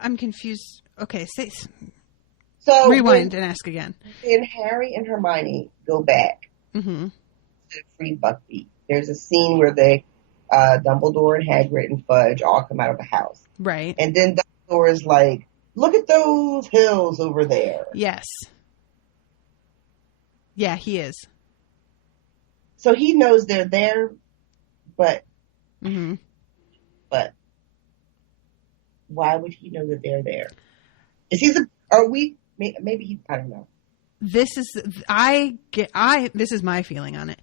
I'm confused. Okay, so rewind and ask again. When Harry and Hermione go back to free Buckbeak, there's a scene where Dumbledore and Hagrid and Fudge all come out of the house. Right. And then Dumbledore is like, look at those hills over there. Yes. Yeah, he is. So he knows they're there, but why would he know that they're there? Is he maybe he, I don't know. This is my feeling on it.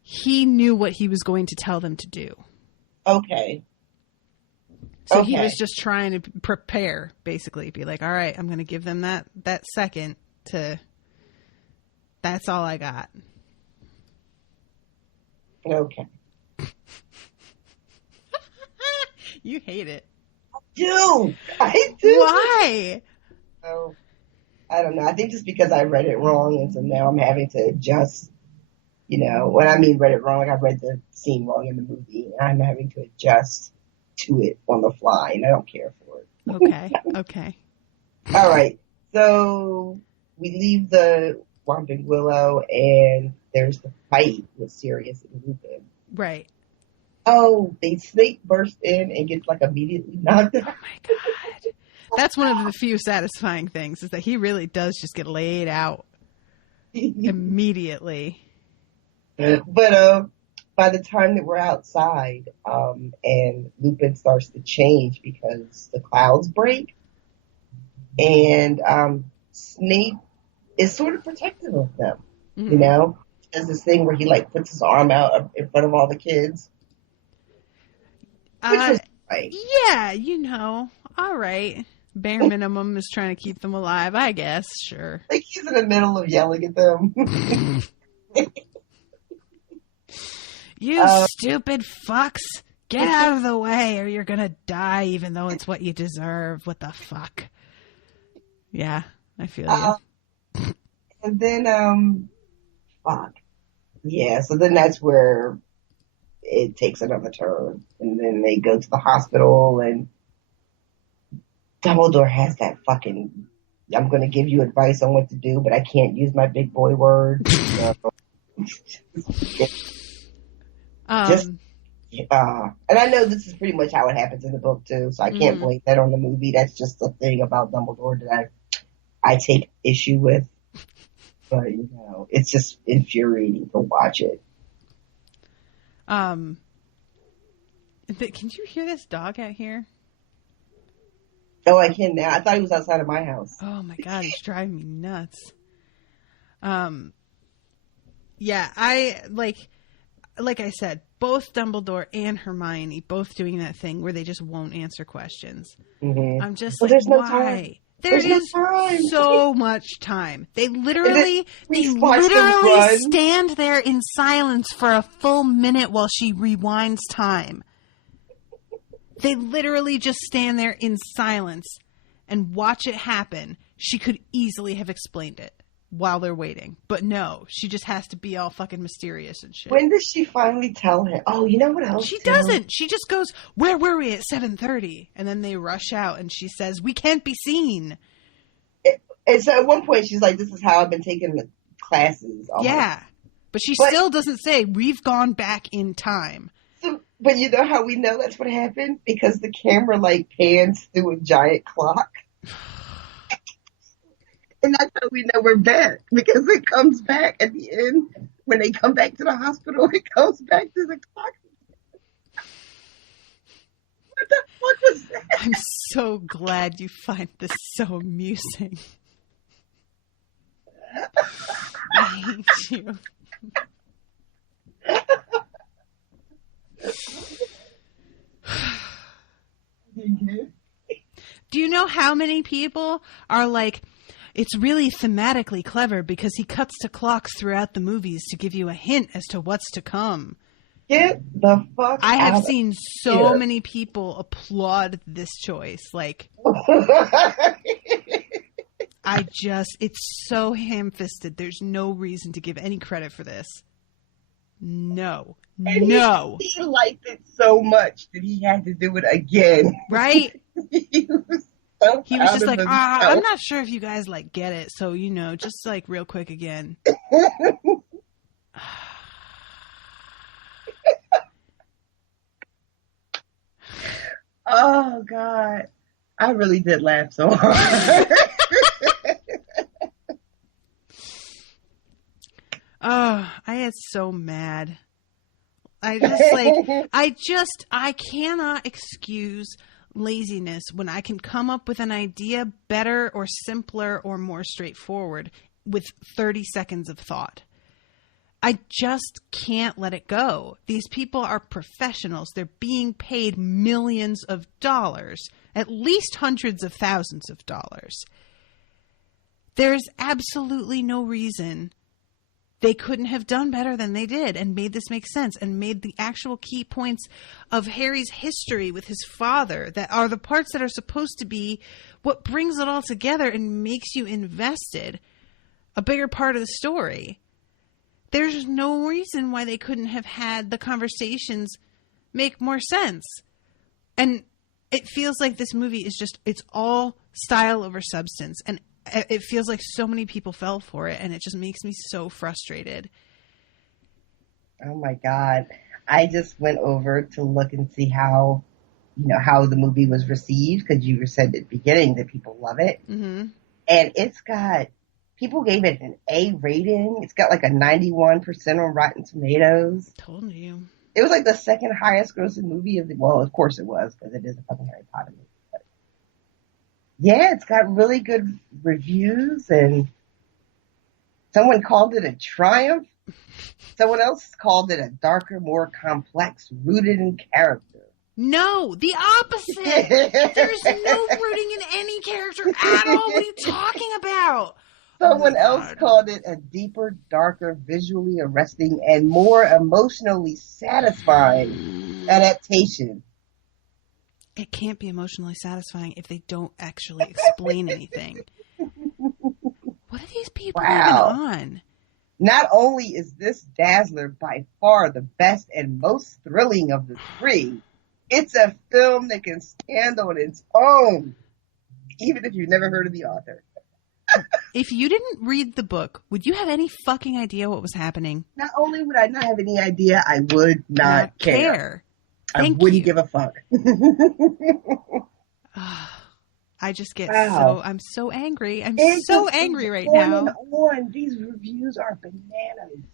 He knew what he was going to tell them to do. Okay. So he was just trying to prepare, basically. Be like, all right, I'm going to give them that second to, that's all I got. Okay. You hate it. I do. Why? Oh, I don't know. I think just because I read it wrong, and so now I'm having to adjust. When I mean read it wrong, like I read the scene wrong in the movie, and I'm having to adjust to it on the fly, and I don't care for it. Okay. All right. So we leave the Whomping Willow, and there's the fight with Sirius and Lupin. Right. Oh, the snake bursts in and gets like immediately knocked out. Oh my God. That's one of the few satisfying things, is that he really does just get laid out immediately. But by the time that we're outside, and Lupin starts to change because the clouds break, and Snape is sort of protective of them, There's this thing where he like puts his arm out in front of all the kids. Which was right. Yeah, all right. Bare minimum is trying to keep them alive, I guess. Sure. Like he's in the middle of yelling at them. You stupid fucks. Get out of the way or you're going to die even though it's what you deserve. What the fuck? Yeah, I feel you. And then, fuck. Yeah, so then that's where it takes another turn. And then they go to the hospital, and Dumbledore has that fucking I'm going to give you advice on what to do, but I can't use my big boy words. So, just, Um, and I know this is pretty much how it happens in the book too, so I can't blame that on the movie. That's just the thing about Dumbledore that I take issue with. But, it's just infuriating to watch it. can you hear this dog out here? Oh, I can now. I thought he was outside of my house. Oh my God, he's driving me nuts. Yeah, like I said, both Dumbledore and Hermione both doing that thing where they just won't answer questions. Mm-hmm. I'm just well, like, there's no why? time. There There's is no time. so much time. They literally stand there in silence for a full minute while she rewinds time. They literally just stand there in silence and watch it happen. She could easily have explained it while they're waiting. But no, she just has to be all fucking mysterious and shit. When does she finally tell him? Oh, you know what else? She doesn't. She just goes, "Where were we at 7:30?" And then they rush out and she says, "We can't be seen." And so at one point she's like, "This is how I've been taking the classes." Yeah. But she still doesn't say, "We've gone back in time." So, but you know how we know that's what happened? Because the camera pans through a giant clock. And that's how we know we're back. Because it comes back at the end. When they come back to the hospital, it comes back to the clock. What the fuck was that? I'm so glad you find this so amusing. I hate you. Do you know how many people are like, it's really thematically clever because he cuts to clocks throughout the movies to give you a hint as to what's to come? Get the fuck I have out seen so many people applaud this choice. Like, it's so ham-fisted. There's no reason to give any credit for this. No. No. He liked it so much that he had to do it again. Right? He was so He was just like, himself. I'm not sure if you guys get it. So, just real quick again. Oh, God. I really did laugh so hard. Oh, I get so mad. I cannot excuse laziness when I can come up with an idea better or simpler or more straightforward with 30 seconds of thought. I just can't let it go. These people are professionals. They're being paid millions of dollars, at least hundreds of thousands of dollars. There's absolutely no reason they couldn't have done better than they did and made this make sense and made the actual key points of Harry's history with his father that are the parts that are supposed to be what brings it all together and makes you invested, a bigger part of the story. There's no reason why they couldn't have had the conversations make more sense. And it feels like this movie is it's all style over substance. And it feels like so many people fell for it. And it just makes me so frustrated. Oh, my God. I just went over to look and see how the movie was received. Because you said at the beginning that people love it. Mm-hmm. And people gave it an A rating. It's got a 91% on Rotten Tomatoes. Told you. It was the second highest grossing movie of course it was, because it is a fucking Harry Potter movie. But yeah, it's got really good reviews, and someone called it a triumph. Someone else called it a darker, more complex, rooted in character. No, the opposite. There's no rooting in any character at all. What are you talking about? Someone else called it a deeper, darker, visually arresting, and more emotionally satisfying adaptation. It can't be emotionally satisfying if they don't actually explain anything. What are these people even on? Not only is this Dazzler by far the best and most thrilling of the three, it's a film that can stand on its own, even if you've never heard of the author. If you didn't read the book, would you have any fucking idea what was happening? Not only would I not have any idea, I would not care. I wouldn't give a fuck. I just get wow. I'm so angry. I'm so angry right now. And on. These reviews are bananas.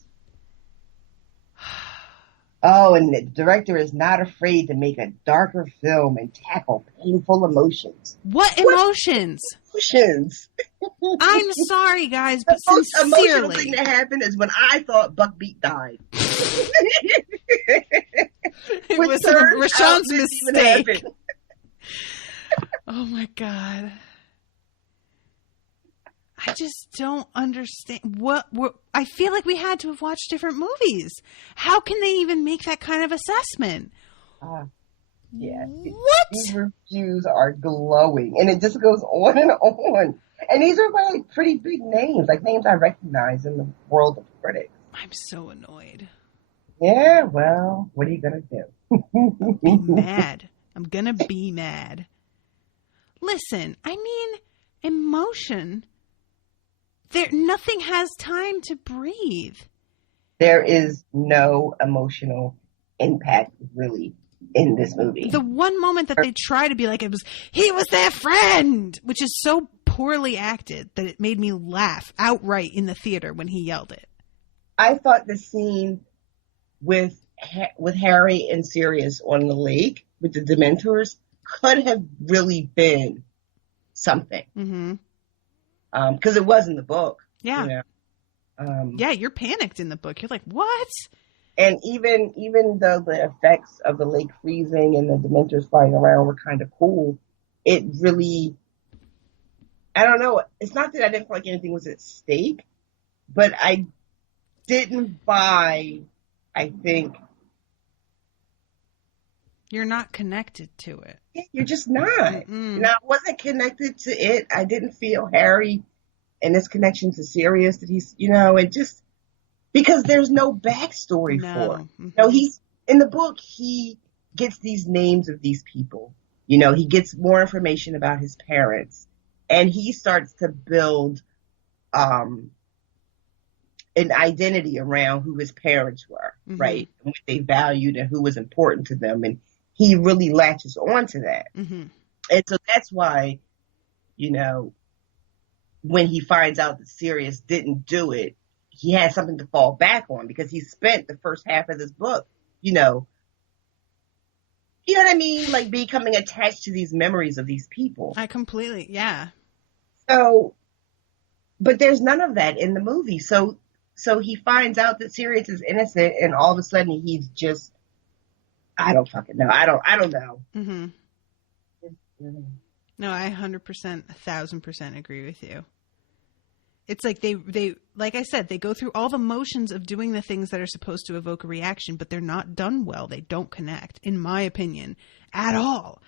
Oh, and the director is not afraid to make a darker film and tackle painful emotions. What emotions? Emotions. I'm sorry, guys, but the most sincerely. emotional thing that happened is when I thought Buckbeak died. It was RoShawn's mistake. Oh my God. I just don't understand what I feel like we had to have watched different movies. How can they even make that kind of assessment? Yeah. What? These reviews are glowing, and it just goes on and on. And these are by like pretty big names, like names I recognize in the world of critics. I'm so annoyed. Yeah, well, what are you gonna do? Be mad. I'm gonna be mad. Listen, I mean, emotion. Nothing has time to breathe. There is no emotional impact, really, in this movie. The one moment that they try to be like, he was their friend, which is so poorly acted that it made me laugh outright in the theater when he yelled it. I thought the scene with Harry and Sirius on the lake with the Dementors could have really been something. Mm-hmm. Because it was in the book. Yeah. You know? Yeah, you're panicked in the book. You're like, what? And even though the effects of the lake freezing and the Dementors flying around were kind of cool, it really, I don't know. It's not that I didn't feel like anything was at stake, but I didn't buy, I think. You're not connected to it. You're just not. Mm-mm. Now, I wasn't connected to it. I didn't feel Harry and his connection to Sirius that he's, it just, because there's no backstory for it. Mm-hmm. He's, in the book, he gets these names of these people. He gets more information about his parents. And he starts to build an identity around who his parents were, mm-hmm. right? And what they valued and who was important to them. And he really latches on to that. Mm-hmm. And so that's why, when he finds out that Sirius didn't do it, he has something to fall back on because he spent the first half of this book, you know what I mean? Like becoming attached to these memories of these people. I completely, yeah. So, but there's none of that in the movie. So he finds out that Sirius is innocent and all of a sudden he's just, I don't fucking know. I don't know. Mm-hmm. No, I 100%, 1,000% agree with you. It's like they, like I said, they go through all the motions of doing the things that are supposed to evoke a reaction, but they're not done well. They don't connect, in my opinion, at all.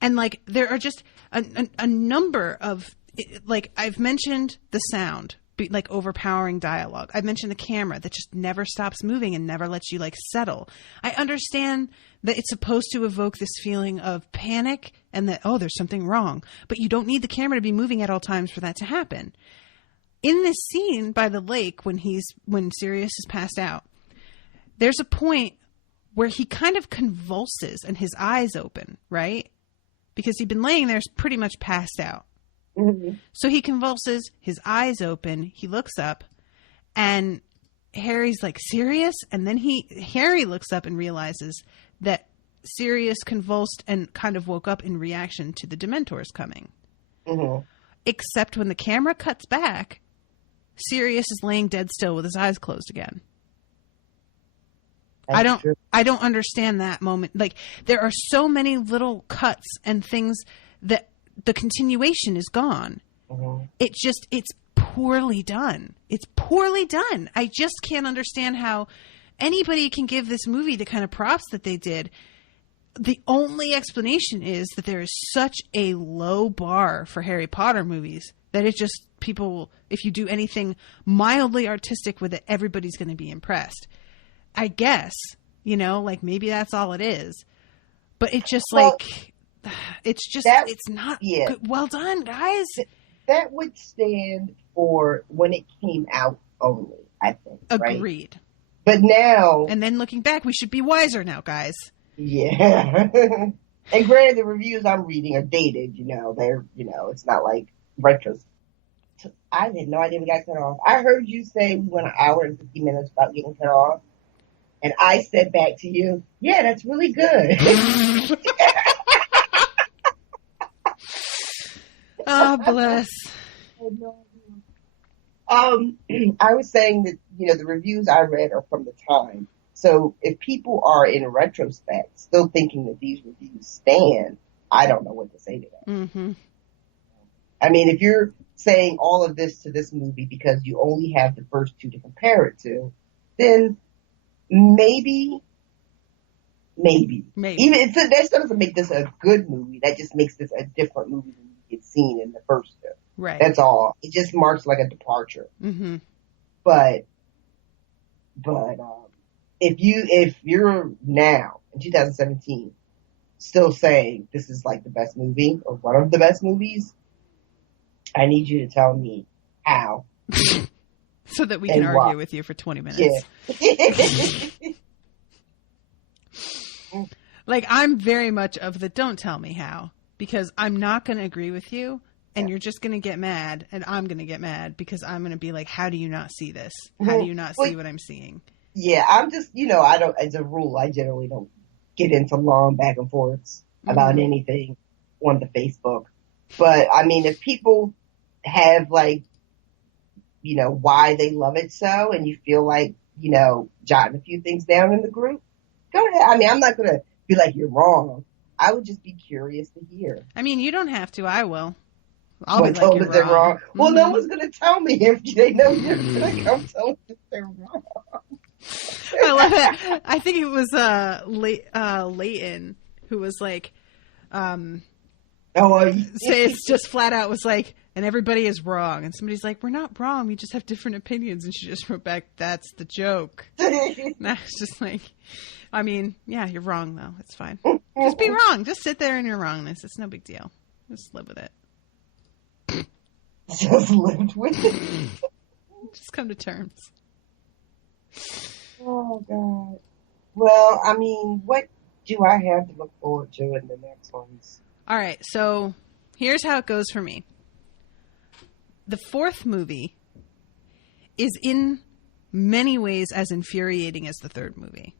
And like, there are just a number of, like, I've mentioned the sound, like overpowering dialogue. I've mentioned the camera that just never stops moving and never lets you like settle. I understand that it's supposed to evoke this feeling of panic and that, oh, there's something wrong, but you don't need the camera to be moving at all times for that to happen. In this scene by the lake, when Sirius is passed out, there's a point where he kind of convulses and his eyes open, right? Because he'd been laying there pretty much passed out. Mm-hmm. So he convulses, his eyes open, he looks up, and Harry's like, Sirius? And then Harry looks up and realizes that Sirius convulsed and kind of woke up in reaction to the Dementors coming. Mm-hmm. Except when the camera cuts back, Sirius is laying dead still with his eyes closed again. I don't understand that moment. Like, there are so many little cuts and things that the continuation is gone. Mm-hmm. It's poorly done. It's poorly done. I just can't understand how anybody can give this movie the kind of props that they did. The only explanation is that there is such a low bar for Harry Potter movies that it just, people, if you do anything mildly artistic with it, everybody's going to be impressed. I guess, like maybe that's all it is. But it just it's not good. Well done, guys. That would stand for when it came out only, I think. Agreed. Right? But now... And then looking back, we should be wiser now, guys. Yeah. And granted, the reviews I'm reading are dated, they're, it's not like retro. I had no idea we got cut off. I heard you say we went an hour and 50 minutes without getting cut off. And I said back to you, yeah, that's really good. Oh, bless. I was saying that, the reviews I read are from the time. So if people are in retrospect still thinking that these reviews stand, I don't know what to say to that. Mm-hmm. I mean, if you're saying all of this to this movie because you only have the first two to compare it to, then maybe. Even that still doesn't make this a good movie. That just makes this a different movie than you get seen in the first two. Right. That's all. It just marks like a departure. Mm-hmm. But if you're now in 2017 still saying this is like the best movie or one of the best movies, I need you to tell me how. So that we can argue with you for 20 minutes. Yeah. Like, I'm very much of the don't tell me how, because I'm not going to agree with you, and you're just going to get mad, and I'm going to get mad because I'm going to be like, how do you not see this? How do you not see what I'm seeing? Yeah, I'm just, I don't, as a rule, I generally don't get into long back and forths about anything on the Facebook. But, I mean, if people have, like, why they love it so, and you feel like, jotting a few things down in the group, go ahead. I mean, I'm not going to be like, you're wrong. I would just be curious to hear. I mean, you don't have to. I will. I'll be like, you're wrong. Mm-hmm. Well, no one's going to tell me if they know you're going to come tell me that they're wrong. I love it. I think it was Leighton who was like, say it's just flat out was like, and everybody is wrong. And somebody's like, we're not wrong. We just have different opinions. And she just wrote back, that's the joke. And I was just like, I mean, yeah, you're wrong, though. It's fine. Just be wrong. Just sit there in your wrongness. It's no big deal. Just live with it. Just live with it. Just come to terms. Oh, God. Well, I mean, what do I have to look forward to in the next ones? All right. So here's how it goes for me. The fourth movie is in many ways as infuriating as the third movie.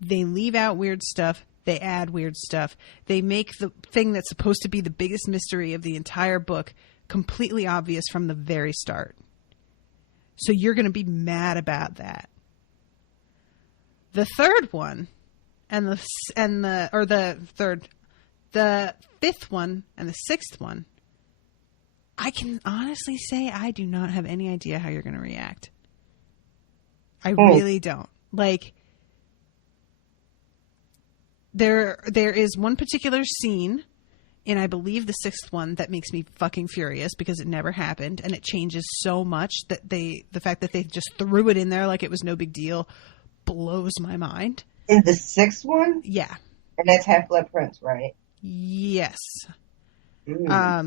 They leave out weird stuff. They add weird stuff. They make the thing that's supposed to be the biggest mystery of the entire book completely obvious from the very start. So you're going to be mad about that. The third one the fifth one and the sixth one, I can honestly say I do not have any idea how you're going to react. I really don't. Like, there is one particular scene in, I believe, the sixth one that makes me fucking furious because it never happened, and it changes so much that the fact that they just threw it in there like it was no big deal blows my mind. In the sixth one? Yeah. And that's Half-Blood Prince, right? Yes. I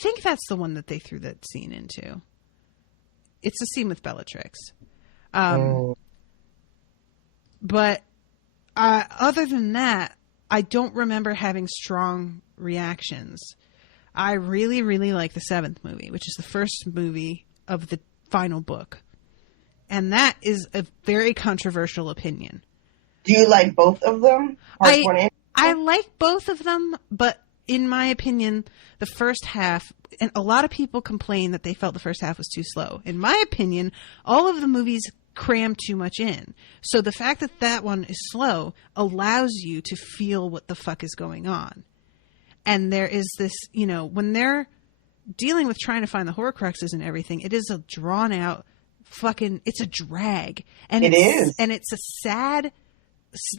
think that's the one that they threw that scene into. It's a scene with Bellatrix. But other than that, I don't remember having strong reactions. I really, really like the seventh movie, which is the first movie of the final book. And that is a very controversial opinion. Do you like both of them? I like both of them, but in my opinion, the first half, and a lot of people complain that they felt the first half was too slow. In my opinion, all of the movies cram too much in. So the fact that that one is slow allows you to feel what the fuck is going on. And there is this, when they're dealing with trying to find the Horcruxes and everything, it is a drawn out it's a drag. And it is. And it's a sad,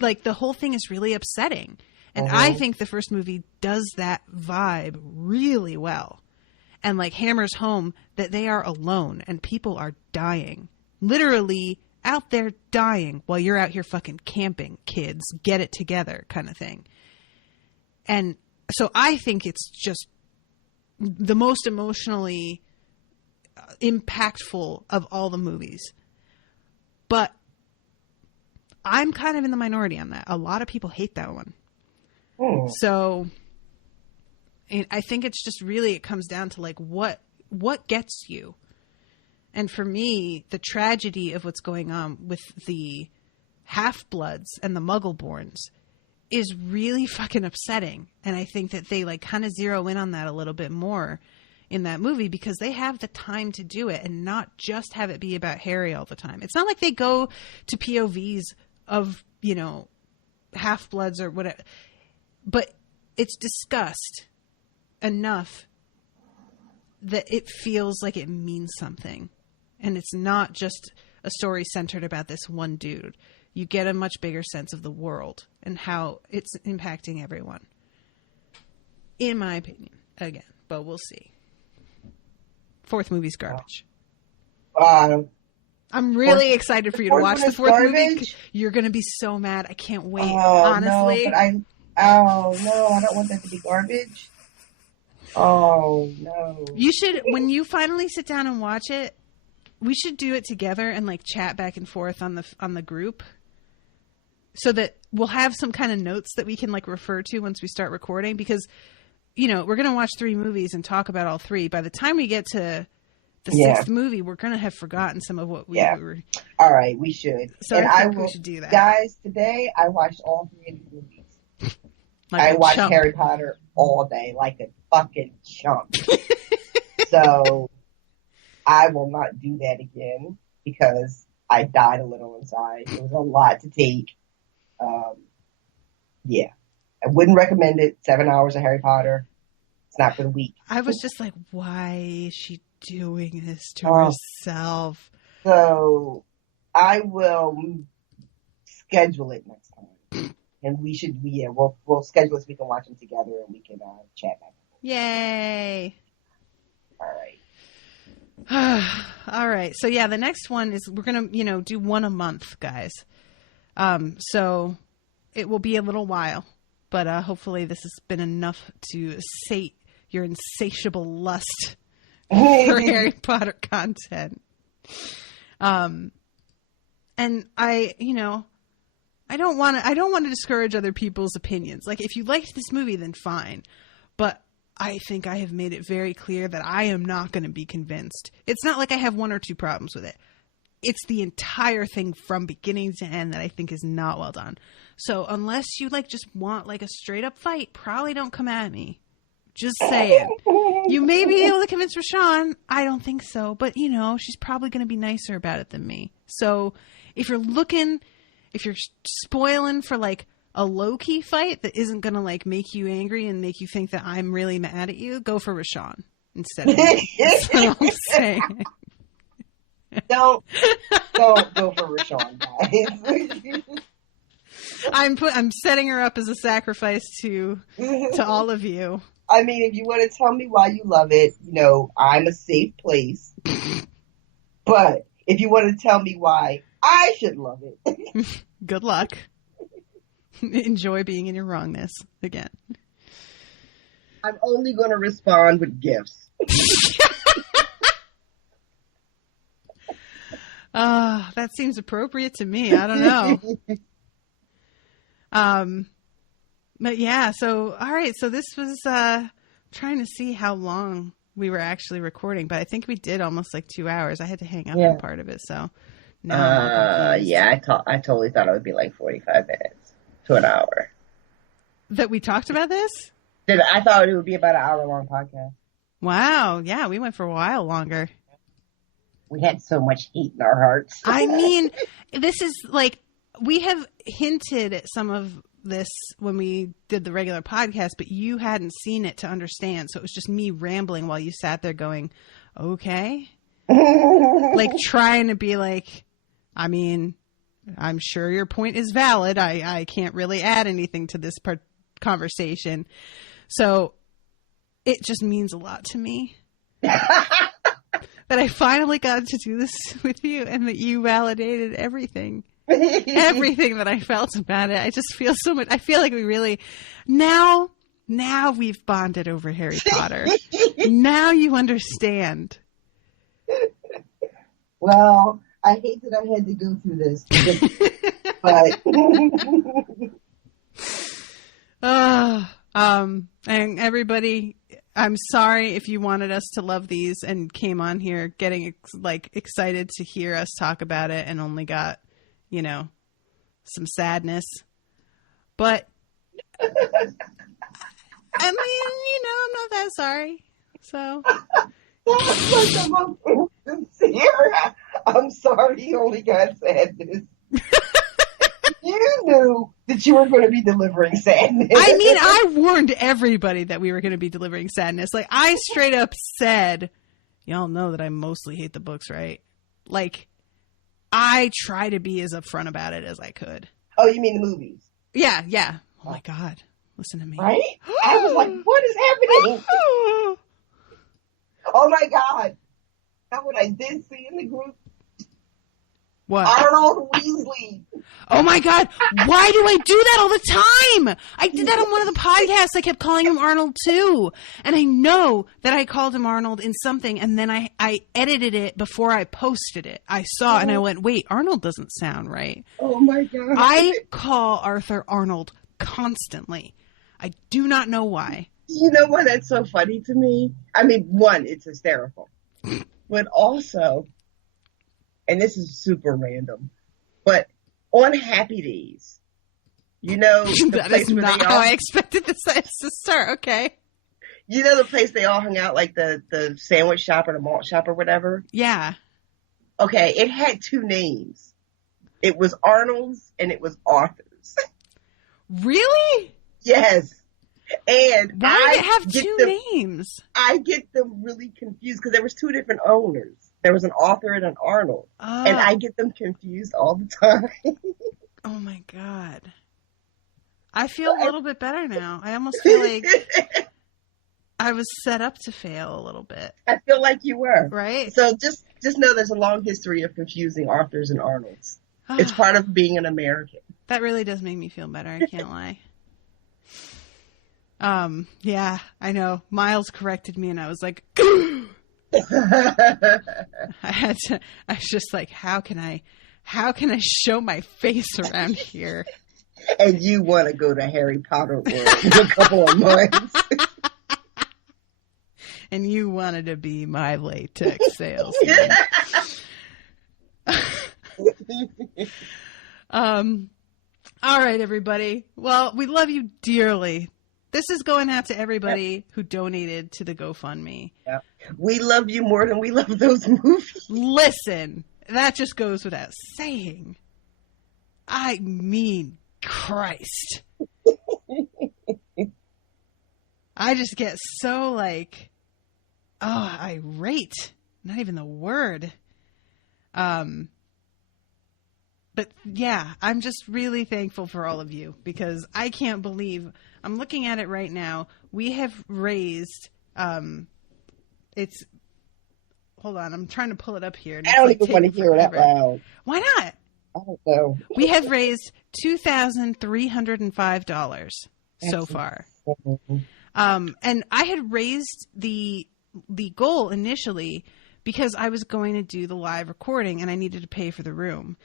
like, the whole thing is really upsetting. And I think the first movie does that vibe really well. And, like, hammers home that they are alone and people are dying. Literally out there dying while you're out here fucking camping, kids. Get it together kind of thing. And so I think it's just the most emotionally impactful of all the movies. But I'm kind of in the minority on that. A lot of people hate that one. Oh. So I think it's just really, it comes down to like what gets you. And for me, the tragedy of what's going on with the Half-Bloods and the Muggle-borns is really fucking upsetting. And I think that they like kind of zero in on that a little bit more in that movie because they have the time to do it and not just have it be about Harry all the time. It's not like they go to POVs of, you know, Half-Bloods or whatever, but it's discussed enough that it feels like it means something. And it's not just a story centered about this one dude. You get a much bigger sense of the world and how it's impacting everyone. In my opinion, again, but we'll see. Fourth movie's garbage. I'm really excited for you to watch the fourth movie. You're going to be so mad. I can't wait, honestly. No, I don't want that to be garbage. Oh, no. You should, when you finally sit down and watch it, we should do it together and like chat back and forth on the group so that we'll have some kind of notes that we can like refer to once we start recording because, you know, we're going to watch 3 movies and talk about all 3. By the time we get to the 6th movie, we're going to have forgotten some of what we were. All right, we should. So and I think we should do that. Guys, today I watched all 3 of the movies. Like I watched Harry Potter all day like a fucking chump. So I will not do that again because I died a little inside. It was a lot to take. I wouldn't recommend it. 7 hours of Harry Potter. It's not for the weak. I was just like, why is she doing this to herself? So I will schedule it next time. And we should, we'll schedule it so we can watch them together and we can chat back. Yay. All right. All right. So yeah, the next one is we're going to, do one a month, guys. So it will be a little while, but hopefully this has been enough to sate your insatiable lust for Harry Potter content. And I don't want to discourage other people's opinions. Like if you liked this movie, then fine. But I think I have made it very clear that I am not going to be convinced. It's not like I have 1 or 2 problems with it. It's the entire thing from beginning to end that I think is not well done. So unless you just want a straight up fight, probably don't come at me. Just saying. You may be able to convince RoShawn. I don't think so. But, she's probably going to be nicer about it than me. So if you're spoiling for a low-key fight that isn't going to make you angry and make you think that I'm really mad at you, go for RoShawn instead of me. That's what I'm saying. Don't go for RoShawn, guys. I'm setting her up as a sacrifice to all of you. I mean, if you want to tell me why you love it, I'm a safe place. But if you want to tell me why I should love it, good luck. Enjoy being in your wrongness again. I'm only going to respond with gifts. That seems appropriate to me. I don't know. But yeah, so, all right. So this was, trying to see how long we were actually recording, but I think we did almost 2 hours. I had to hang up on part of it. So now I totally thought it would be 45 minutes to an hour. That we talked about this? I thought it would be about an hour-long podcast. Wow. Yeah, we went for a while longer. We had so much heat in our hearts. I mean, this is we have hinted at some of this when we did the regular podcast, but you hadn't seen it to understand. So it was just me rambling while you sat there going, okay. Trying to be I mean, I'm sure your point is valid. I can't really add anything to this conversation. So it just means a lot to me that I finally got to do this with you and that you validated everything that I felt about it. I just feel so much. I feel like we really now we've bonded over Harry Potter. Now you understand Well, I hate that I had to go through this, but and everybody, I'm sorry if you wanted us to love these and came on here getting excited to hear us talk about it and only got, some sadness. But I mean, I'm not that sorry. So I'm sincere. I'm sorry you only got sadness. You knew that you were going to be delivering sadness. I mean, I warned everybody that we were going to be delivering sadness. Like, I straight up said, y'all know that I mostly hate the books, right? Like, I try to be as upfront about it as I could. Oh, you mean the movies? Yeah. Oh, my God. Listen to me. Right? I was like, what is happening? Oh, my God. That's what I did see in the group. What? Arnold Weasley. Oh my God. Why do I do that all the time? I did that on one of the podcasts. I kept calling him Arnold too. And I know that I called him Arnold in something and then I edited it before I posted it. I saw and I went, wait, Arnold doesn't sound right. Oh my God. I call Arthur Arnold constantly. I do not know why. You know why that's so funny to me? I mean, one, it's hysterical. But also, and this is super random, but on Happy Days, that is not how I expected this to start. Okay. You know the place they all hung out, like the sandwich shop or the malt shop or whatever? Yeah. Okay, it had two names. It was Arnold's and it was Arthur's. Really? Yes. And why did it have two names? I get them really confused because there was two different owners. There was an Arthur and an Arnold. Oh. And I get them confused all the time. Oh my God. I feel a little bit better now. I almost feel like I was set up to fail a little bit. I feel like you were. Right? So just know there's a long history of confusing Arthurs and Arnolds. It's part of being an American. That really does make me feel better. I can't lie. Yeah, I know. Miles corrected me and I was like, I was just like, how can I show my face around here? And you want to go to Harry Potter World in a couple of months. And you wanted to be my latex salesman. All right, everybody. Well, we love you dearly. This is going out to everybody who donated to the GoFundMe. Yeah. We love you more than we love those movies. Listen, that just goes without saying. I mean, Christ. I just get so irate. Not even the word. But yeah, I'm just really thankful for all of you because I can't believe I'm looking at it right now. We have raised, hold on, I'm trying to pull it up here. I don't even want to hear it out loud. Why not? I don't know. We have raised $2,305 so far. And I had raised the goal initially because I was going to do the live recording and I needed to pay for the room.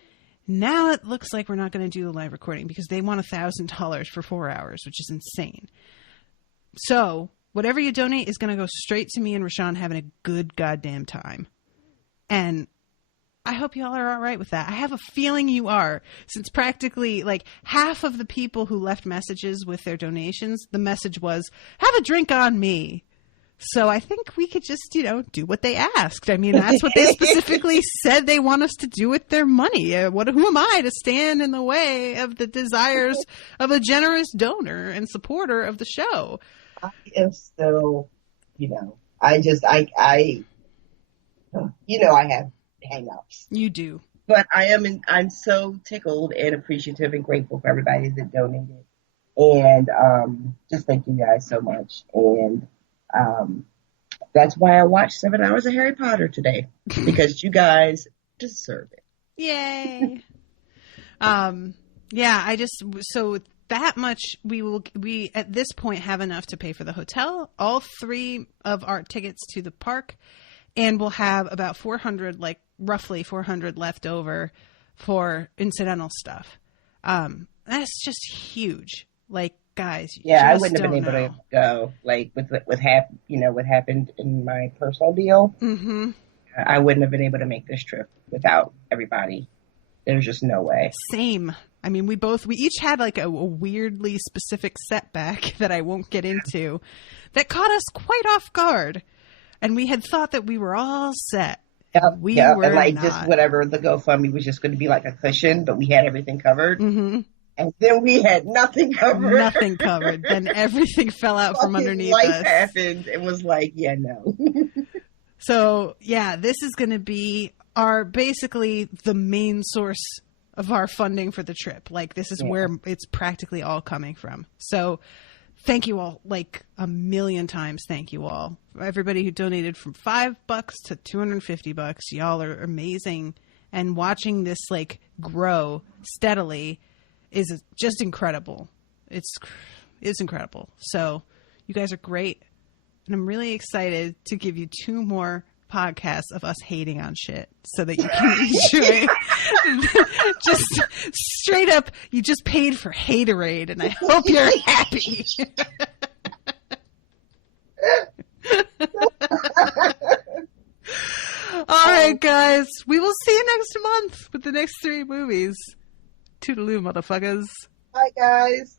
Now it looks like we're not going to do the live recording because they want $1,000 for 4 hours, which is insane. So whatever you donate is going to go straight to me and RoShawn having a good goddamn time. And I hope you all are all right with that. I have a feeling you are, since practically half of the people who left messages with their donations, the message was, have a drink on me. So I think we could just, do what they asked. I mean, that's what they specifically said they want us to do with their money. Who am I to stand in the way of the desires of a generous donor and supporter of the show? I am still, I have hang-ups. You do. But I'm so tickled and appreciative and grateful for everybody that donated. And just thank you guys so much. And that's why I watched 7 hours of Harry Potter today, because you guys deserve it. Yay. Yeah, so that much we at this point have enough to pay for the hotel, all 3 of our tickets to the park, and we'll have about 400 roughly 400 left over for incidental stuff. That's just huge. Like, guys, you Yeah, I just wouldn't have been don't able know. to go, like, with what happened in my personal deal. Mm-hmm. I wouldn't have been able to make this trip without everybody. There's just no way. Same. I mean, we each had like a weirdly specific setback that I won't get into that caught us quite off guard. And we had thought that we were all set. We were and like not. just whatever, the GoFundMe was just going to be like a cushion, but we had everything covered. Mm-hmm. And then we had nothing covered. Nothing covered. Then everything fell out from underneath life us. happened and was like, yeah, no. So, yeah, this is going to be basically the main source of our funding for the trip. Like, this is where it's practically all coming from. So, thank you all, like a million times. Thank you all. Everybody who donated from $5 to $250. Y'all are amazing. And watching this like grow steadily is just incredible. It's incredible. So you guys are great. And I'm really excited to give you 2 more podcasts of us hating on shit so that you can enjoy just straight up. You just paid for Haterade, and I hope you're happy. All right, guys. We will see you next month with the next 3 movies. Toodaloo, motherfuckers. Bye, guys.